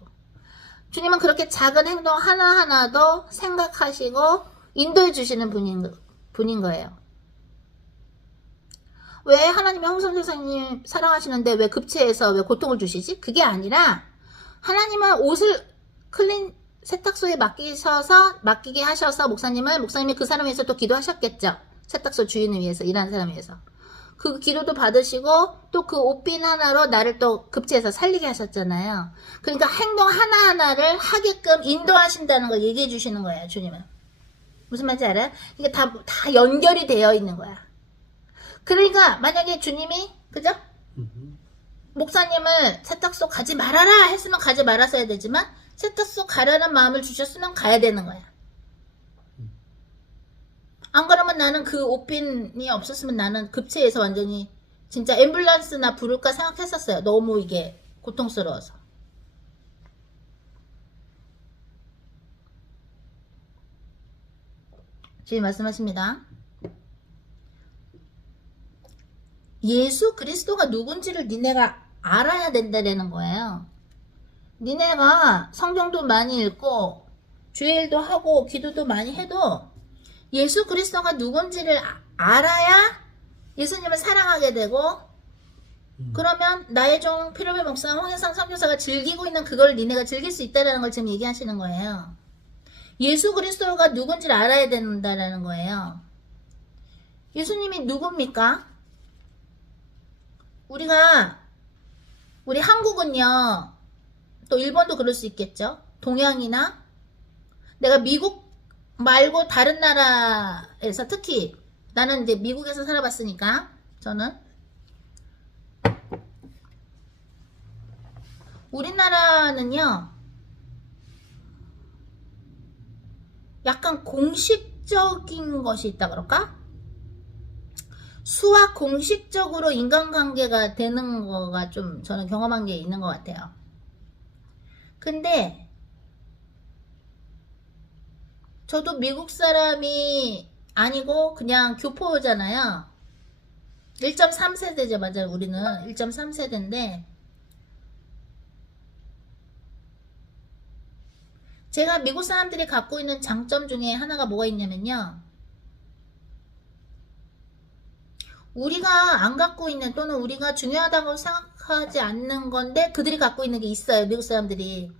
주님은 그렇게 작은 행동 하나하나도 생각하시고 인도해 주시는 분인 거예요. 왜 하나님이 홍선 선생님 사랑하시는데 왜 급체해서 왜 고통을 주시지? 그게 아니라 하나님은 옷을 세탁소에 맡기게 하셔서 목사님이 그 사람 위해서 또 기도하셨겠죠. 세탁소 주인을 위해서, 일하는 사람 위해서. 그 기도도 받으시고 또 그 옷빈 하나로 나를 또 급체해서 살리게 하셨잖아요. 그러니까 행동 하나하나를 하게끔 인도하신다는 걸 얘기해 주시는 거예요. 주님은. 무슨 말인지 알아요? 이게 다 연결이 되어 있는 거야. 그러니까 만약에 주님이 그죠? 목사님을 세탁소 가지 말아라 했으면 가지 말았어야 되지만 세탁소 가라는 마음을 주셨으면 가야 되는 거야. 안 그러면 나는 그 옷빈이 없었으면 나는 급체해서 완전히 진짜 앰뷸런스나 부를까 생각했었어요. 너무 이게 고통스러워서. 주님 말씀하십니다. 예수 그리스도가 누군지를 니네가 알아야 된다라는 거예요. 니네가 성경도 많이 읽고 주일도 하고 기도도 많이 해도 예수 그리스도가 누군지를 알아야 예수님을 사랑하게 되고 그러면 나의 종 피로배 목사 홍해상 선교사가 즐기고 있는 그걸 니네가 즐길 수 있다는 걸 지금 얘기하시는 거예요. 예수 그리스도가 누군지를 알아야 된다라는 거예요. 예수님이 누굽니까? 우리 한국은요, 또 일본도 그럴 수 있겠죠. 동양이나 내가 미국 말고 다른 나라에서, 특히 나는 이제 미국에서 살아봤으니까 저는 우리나라는요 약간 공식적인 것이 있다 그럴까? 수학 공식적으로 인간관계가 되는 거가 좀 저는 경험한 게 있는 것 같아요. 근데 저도 미국 사람이 아니고 그냥 교포잖아요. 1.3세대죠. 맞아요. 우리는 1.3세대인데 제가 미국 사람들이 갖고 있는 장점 중에 하나가 뭐가 있냐면요. 우리가 안 갖고 있는, 또는 우리가 중요하다고 생각하지 않는 건데 그들이 갖고 있는 게 있어요. 미국 사람들이.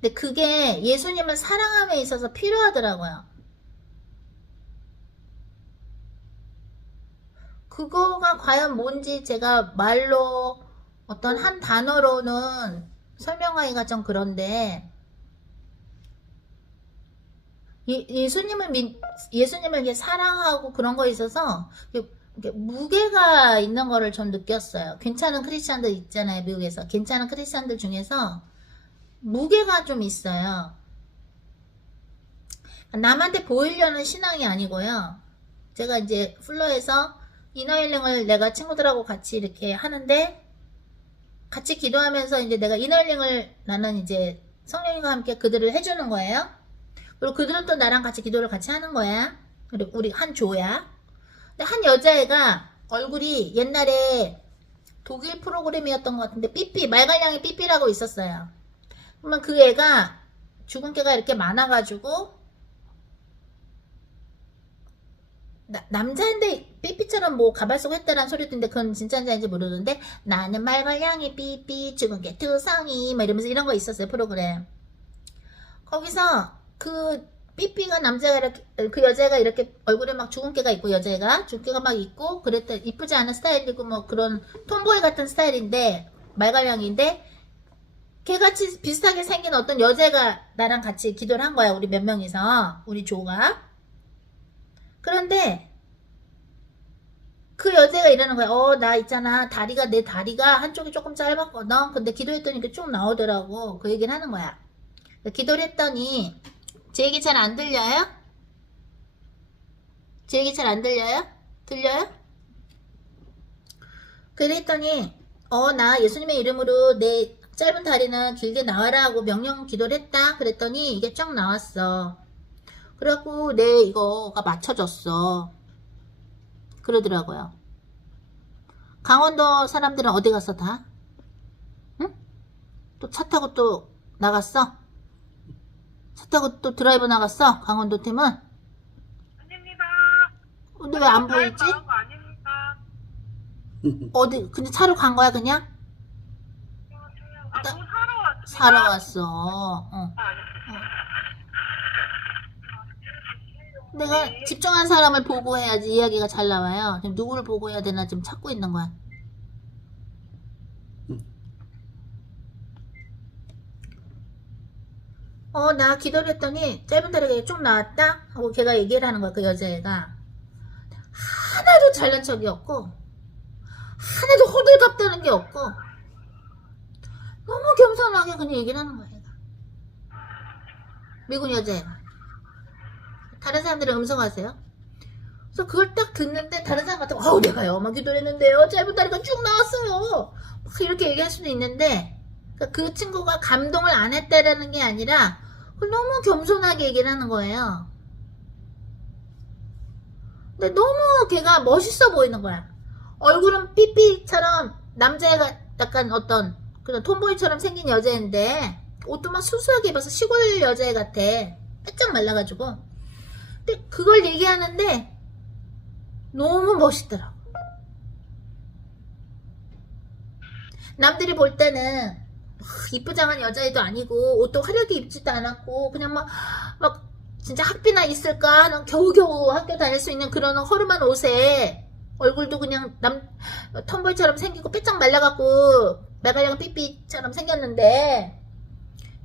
근데 그게 예수님을 사랑함에 있어서 필요하더라고요. 그거가 과연 뭔지 제가 말로 어떤 한 단어로는 설명하기가 좀 그런데, 예수님을 이렇게 사랑하고 그런 거에 있어서 이렇게 무게가 있는 거를 좀 느꼈어요. 괜찮은 크리스찬들 있잖아요. 미국에서 괜찮은 크리스찬들 중에서 무게가 좀 있어요. 남한테 보이려는 신앙이 아니고요. 제가 이제 플러에서 이너힐링을 내가 친구들하고 같이 이렇게 하는데, 같이 기도하면서 이제 내가 이너힐링을 나는 이제 성령님과 함께 그들을 해주는 거예요. 그리고 그들은 또 나랑 같이 기도를 같이 하는 거야. 그리고 우리 한 조야. 근데 한 여자애가 얼굴이 옛날에 독일 프로그램이었던 것 같은데 말갈량이 삐삐라고 있었어요. 그러면 그 애가 죽은 개가 이렇게 많아가지고 남자인데 삐삐처럼 뭐 가발 쓰고 했다라는 소리 듣는데 그건 진짜인지 아닌지 모르는데, 나는 말갈량이 삐삐 죽은 개 투성이 막 이러면서 이런 거 있었어요. 프로그램. 거기서 그 삐삐가 남자가 이렇게, 그 여자가 이렇게 얼굴에 막 죽은 개가 있고, 여자애가 죽은 개가 막 있고 그랬다. 이쁘지 않은 스타일이고 뭐 그런 톰보이 같은 스타일인데 말갈량인데, 걔같이 비슷하게 생긴 어떤 여자가 나랑 같이 기도를 한 거야. 우리 몇 명이서, 우리 조가. 그런데 그 여자가 이러는 거야. 나 있잖아, 내 다리가 한쪽이 조금 짧았거든. 근데 기도했더니 이렇게 쭉 나오더라고. 그 얘기를 하는 거야. 기도를 했더니, 제 얘기 잘 안 들려요? 제 얘기 잘 안 들려요? 들려요? 그랬더니 나 예수님의 이름으로 내 짧은 다리는 길게 나와라 하고 명령 기도를 했다. 그랬더니 이게 쭉 나왔어. 그래갖고 내 이거가 맞춰졌어. 그러더라고요. 강원도 사람들은 어디 갔어 다? 응? 또 차 타고 또 나갔어? 차 타고 또 드라이브 나갔어? 강원도 팀은? 아닙니다. 근데 왜 안 보이지? 아닙니다. 어디, 근데 차로 간 거야 그냥? 뭐 사러 왔습니다. 사러 왔어. 내가 집중한 사람을 보고 해야지 이야기가 잘 나와요. 지금 누구를 보고 해야 되나 지금 찾고 있는 거야. 나 기도를 했더니 짧은 다리가 쭉 나왔다 하고 걔가 얘기를 하는 거야. 그 여자애가 하나도 잘난 척이 없고 하나도 호들갑다는 게 없고 너무 겸손하게 그냥 얘기를 하는 거야. 얘가. 미국 여자애가. 다른 사람들은 음성하세요. 그래서 그걸 딱 듣는데 다른 사람 같으면 내가 엄마 기도를 했는데요, 짧은 다리가 쭉 나왔어요, 막 이렇게 얘기할 수도 있는데, 그 친구가 감동을 안 했다라는 게 아니라 너무 겸손하게 얘기를 하는 거예요. 근데 너무 걔가 멋있어 보이는 거야. 얼굴은 삐삐처럼, 남자애가 약간 어떤 그런 톰보이처럼 생긴 여자인데 옷도 막 수수하게 입어서 시골 여자애 같아. 빼짝 말라가지고. 근데 그걸 얘기하는데 너무 멋있더라고. 남들이 볼 때는 이쁘장한 여자애도 아니고 옷도 화려하게 입지도 않았고 그냥 막 진짜 학비나 있을까 하는 겨우겨우 학교 다닐 수 있는 그런 허름한 옷에 얼굴도 그냥 톰보이처럼 생기고 삐쩍 말라갖고 메갈량 삐삐처럼 생겼는데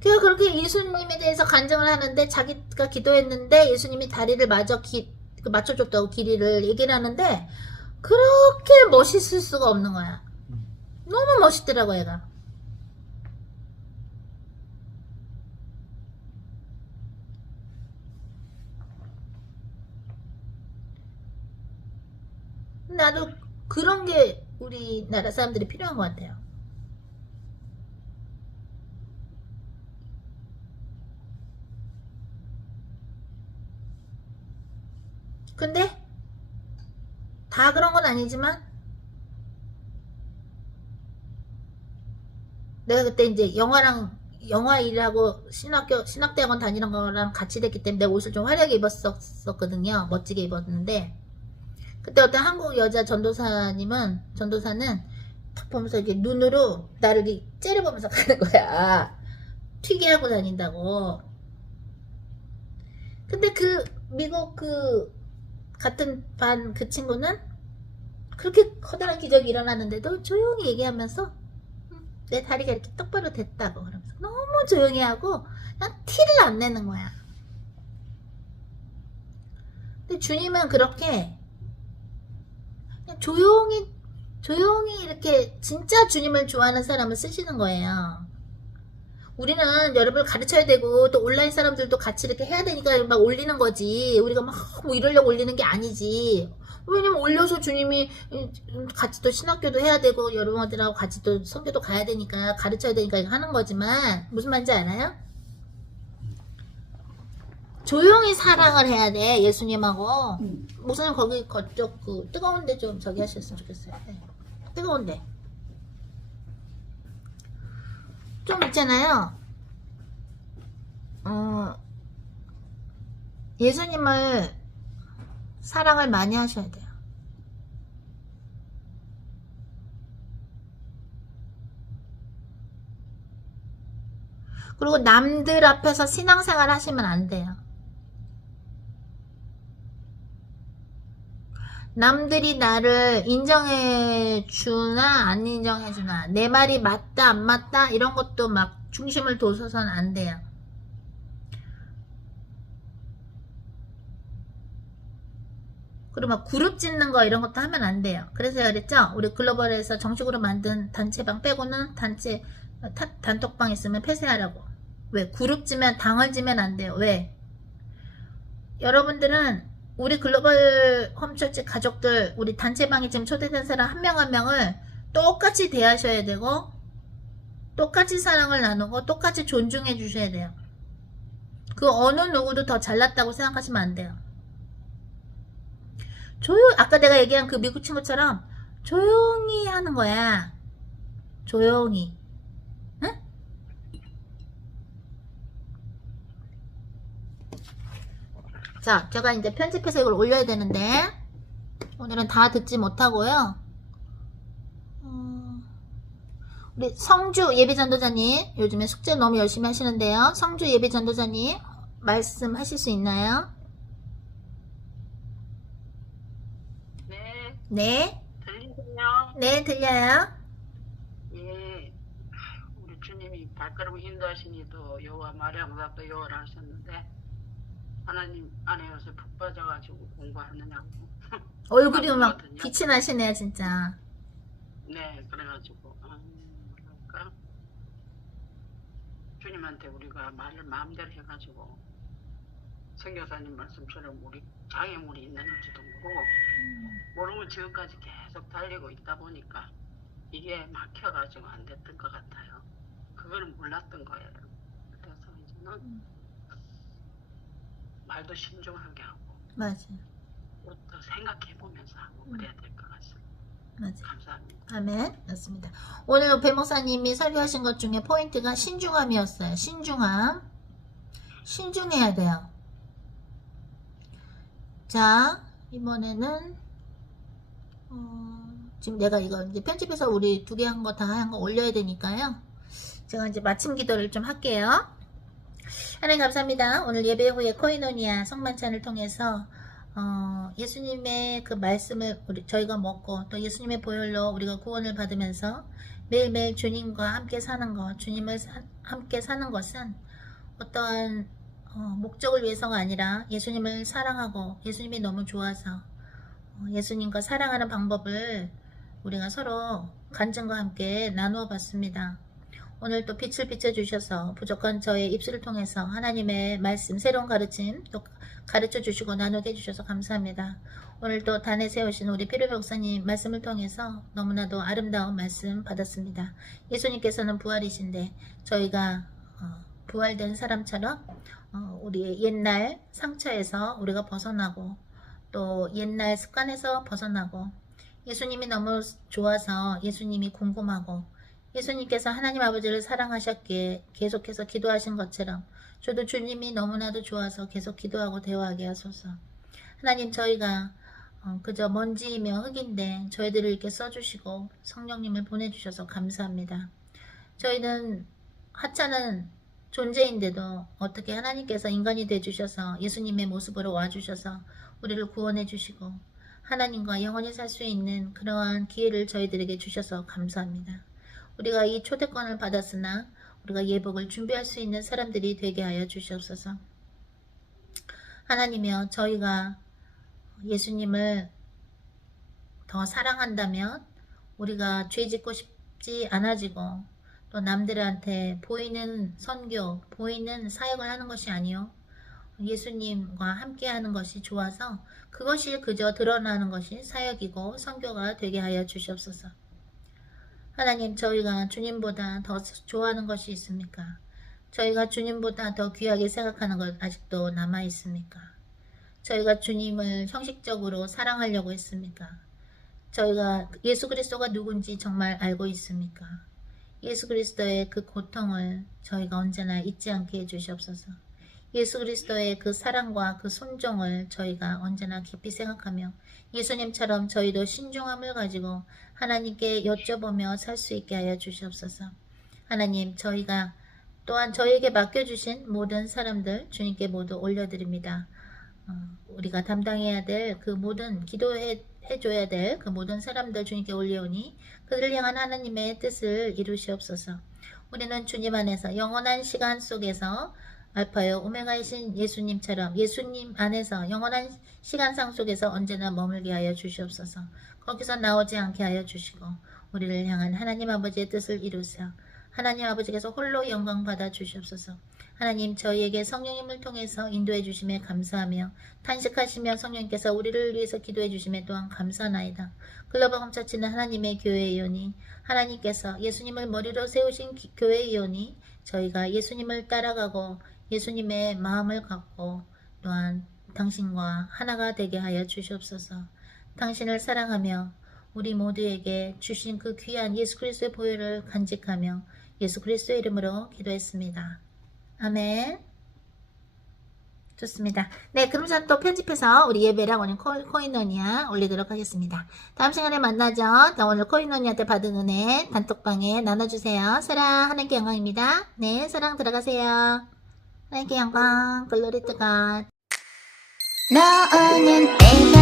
그가 그렇게 예수님에 대해서 간증을 하는데 자기가 기도했는데 예수님이 다리를 맞춰줬다고 길이를 얘기를 하는데 그렇게 멋있을 수가 없는 거야. 너무 멋있더라고 얘가. 나도 그런 게 우리나라 사람들이 필요한 것 같아요. 근데 다 그런 건 아니지만 내가 그때 이제 영화 일하고 신학대학원 다니는 거랑 같이 됐기 때문에 내가 옷을 좀 화려하게 입었었거든요. 멋지게 입었는데 그때 어떤 한국 여자 전도사는 탁 보면서 이렇게 눈으로 나를 이렇게 째려보면서 가는 거야. 튀게 하고 다닌다고. 근데 그 미국 그 같은 반 그 친구는 그렇게 커다란 기적이 일어났는데도 조용히 얘기하면서 내 다리가 이렇게 똑바로 됐다고 그러면서 너무 조용히 하고 그냥 티를 안 내는 거야. 근데 주님은 그렇게 그냥 조용히 이렇게 진짜 주님을 좋아하는 사람을 쓰시는 거예요. 우리는 여러분을 가르쳐야 되고 또 온라인 사람들도 같이 이렇게 해야 되니까 막 올리는 거지. 우리가 막 뭐 이러려고 올리는 게 아니지. 왜냐면 올려서 주님이 같이 또 신학교도 해야 되고 여러분들하고 같이 또 선교도 가야 되니까 가르쳐야 되니까 이거 하는 거지만 무슨 말인지 알아요? 조용히 사랑을 해야 돼. 예수님하고. 목사님 거기 그쪽 그 뜨거운데 좀 저기 하셨으면 좋겠어요. 네. 뜨거운데 좀 있잖아요. 예수님을 사랑을 많이 하셔야 돼요. 그리고 남들 앞에서 신앙생활 하시면 안 돼요. 남들이 나를 인정해 주나 안 인정해 주나 내 말이 맞다 안 맞다 이런 것도 막 중심을 둬서는 안 돼요. 그리고 막 그룹 짓는 거 이런 것도 하면 안 돼요. 그래서 그랬죠? 우리 글로벌에서 정식으로 만든 단체방 빼고는 단톡방 있으면 폐쇄하라고. 왜? 그룹 지면 당을 지면 안 돼요. 왜? 여러분들은 우리 글로벌 홈처치 가족들 우리 단체방에 지금 초대된 사람 한 명 한 명을 똑같이 대하셔야 되고 똑같이 사랑을 나누고 똑같이 존중해 주셔야 돼요. 그 어느 누구도 더 잘났다고 생각하시면 안 돼요. 아까 내가 얘기한 그 미국 친구처럼 조용히 하는 거야. 조용히. 응? 자, 제가 이제 편집해서 이걸 올려야 되는데 오늘은 다 듣지 못하고요. 우리 성주 예비전도자님 요즘에 숙제 너무 열심히 하시는데요. 성주 예비전도자님 말씀하실 수 있나요? 네. 들리세요? 네, 들려요. 예. 우리 주님이 발걸음 인도하시니도 여호와 마리아보다도 여호를 하셨는데 하나님 안에 요새 푹 빠져가지고 공부하느냐고. 얼굴이 막 빛이 나시네요, 진짜. 네, 그래가지고 그러니까 주님한테 우리가 말을 마음대로 해가지고 선교사님 말씀처럼 우리 장애물이 있는지도 모르고 지금까지 계속 달리고 있다 보니까 이게 막혀가지고 안 됐던 것 같아요. 그거는 몰랐던 거예요. 그래서 이제는 말도 신중하게 하고 맞아요. 또 생각해보면서 하고 그래야 될 것 같습니다. 맞아요. 감사합니다. 아멘. 맞습니다. 오늘 배 목사님이 설교하신 것 중에 포인트가 신중함이었어요. 신중함. 신중해야 돼요. 자, 이번에는 지금 내가 이거 이제 편집해서 우리 2개 한 거 다 한 거 올려야 되니까요. 제가 이제 마침 기도를 좀 할게요. 하나님 감사합니다. 오늘 예배 후에 코이노니아 성만찬을 통해서 예수님의 그 말씀을 저희가 먹고 또 예수님의 보혈로 우리가 구원을 받으면서 매일매일 주님과 함께 사는 것, 주님을 함께 사는 것은 어떠한 목적을 위해서가 아니라 예수님을 사랑하고 예수님이 너무 좋아서 예수님과 사랑하는 방법을 우리가 서로 간증과 함께 나누어 봤습니다. 오늘 또 빛을 비춰주셔서 부족한 저의 입술을 통해서 하나님의 말씀, 새로운 가르침 또 가르쳐 주시고 나누게 해주셔서 감사합니다. 오늘 또 단에 세우신 우리 필요 목사님 말씀을 통해서 너무나도 아름다운 말씀 받았습니다. 예수님께서는 부활이신데 저희가 부활된 사람처럼 우리의 옛날 상처에서 우리가 벗어나고 또 옛날 습관에서 벗어나고 예수님이 너무 좋아서 예수님이 궁금하고 예수님께서 하나님 아버지를 사랑하셨기에 계속해서 기도하신 것처럼 저도 주님이 너무나도 좋아서 계속 기도하고 대화하게 하소서. 하나님 저희가 그저 먼지이며 흙인데 저희들을 이렇게 써주시고 성령님을 보내주셔서 감사합니다. 저희는 하찮은 존재인데도 어떻게 하나님께서 인간이 되어주셔서 예수님의 모습으로 와주셔서 우리를 구원해 주시고 하나님과 영원히 살 수 있는 그러한 기회를 저희들에게 주셔서 감사합니다. 우리가 이 초대권을 받았으나 우리가 예복을 준비할 수 있는 사람들이 되게 하여 주시옵소서. 하나님이여 저희가 예수님을 더 사랑한다면 우리가 죄 짓고 싶지 않아지고 또 남들한테 보이는 선교, 보이는 사역을 하는 것이 아니요 예수님과 함께 하는 것이 좋아서 그것이 그저 드러나는 것이 사역이고 선교가 되게 하여 주시옵소서. 하나님 저희가 주님보다 더 좋아하는 것이 있습니까? 저희가 주님보다 더 귀하게 생각하는 것 아직도 남아 있습니까? 저희가 주님을 형식적으로 사랑하려고 했습니까? 저희가 예수 그리스도가 누군지 정말 알고 있습니까? 예수 그리스도의 그 고통을 저희가 언제나 잊지 않게 해주시옵소서. 예수 그리스도의 그 사랑과 그 순종을 저희가 언제나 깊이 생각하며 예수님처럼 저희도 신중함을 가지고 하나님께 여쭤보며 살 수 있게 하여 주시옵소서. 하나님 저희가 또한 저에게 맡겨주신 모든 사람들 주님께 모두 올려드립니다. 우리가 담당해야 될 그 모든 기도해줘야 될 그 모든 사람들 주님께 올려오니 그들을 향한 하나님의 뜻을 이루시옵소서. 우리는 주님 안에서 영원한 시간 속에서 알파요 오메가이신 예수님처럼 예수님 안에서 영원한 시간상 속에서 언제나 머물게 하여 주시옵소서. 거기서 나오지 않게 하여 주시고 우리를 향한 하나님 아버지의 뜻을 이루사 하나님 아버지께서 홀로 영광 받아 주시옵소서. 하나님 저희에게 성령님을 통해서 인도해 주심에 감사하며 탄식하시며 성령님께서 우리를 위해서 기도해 주심에 또한 감사나이다. 글로벌 홈처치는 하나님의 교회이오니 하나님께서 예수님을 머리로 세우신 교회이오니 저희가 예수님을 따라가고 예수님의 마음을 갖고 또한 당신과 하나가 되게 하여 주시옵소서. 당신을 사랑하며 우리 모두에게 주신 그 귀한 예수 그리스도의 보혈을 간직하며 예수 그리스도의 이름으로 기도했습니다. 아멘. 좋습니다. 네, 그럼 저는 또 편집해서 우리 예배랑 오늘 코이노니아 올리도록 하겠습니다. 다음 시간에 만나죠. 오늘 코이노니아한테 받은 은혜 단톡방에 나눠주세요. 사랑 하나님께 영광입니다. 네, 사랑 들어가세요. 하나님께 영광, 글로리 투 갓. 너는 내가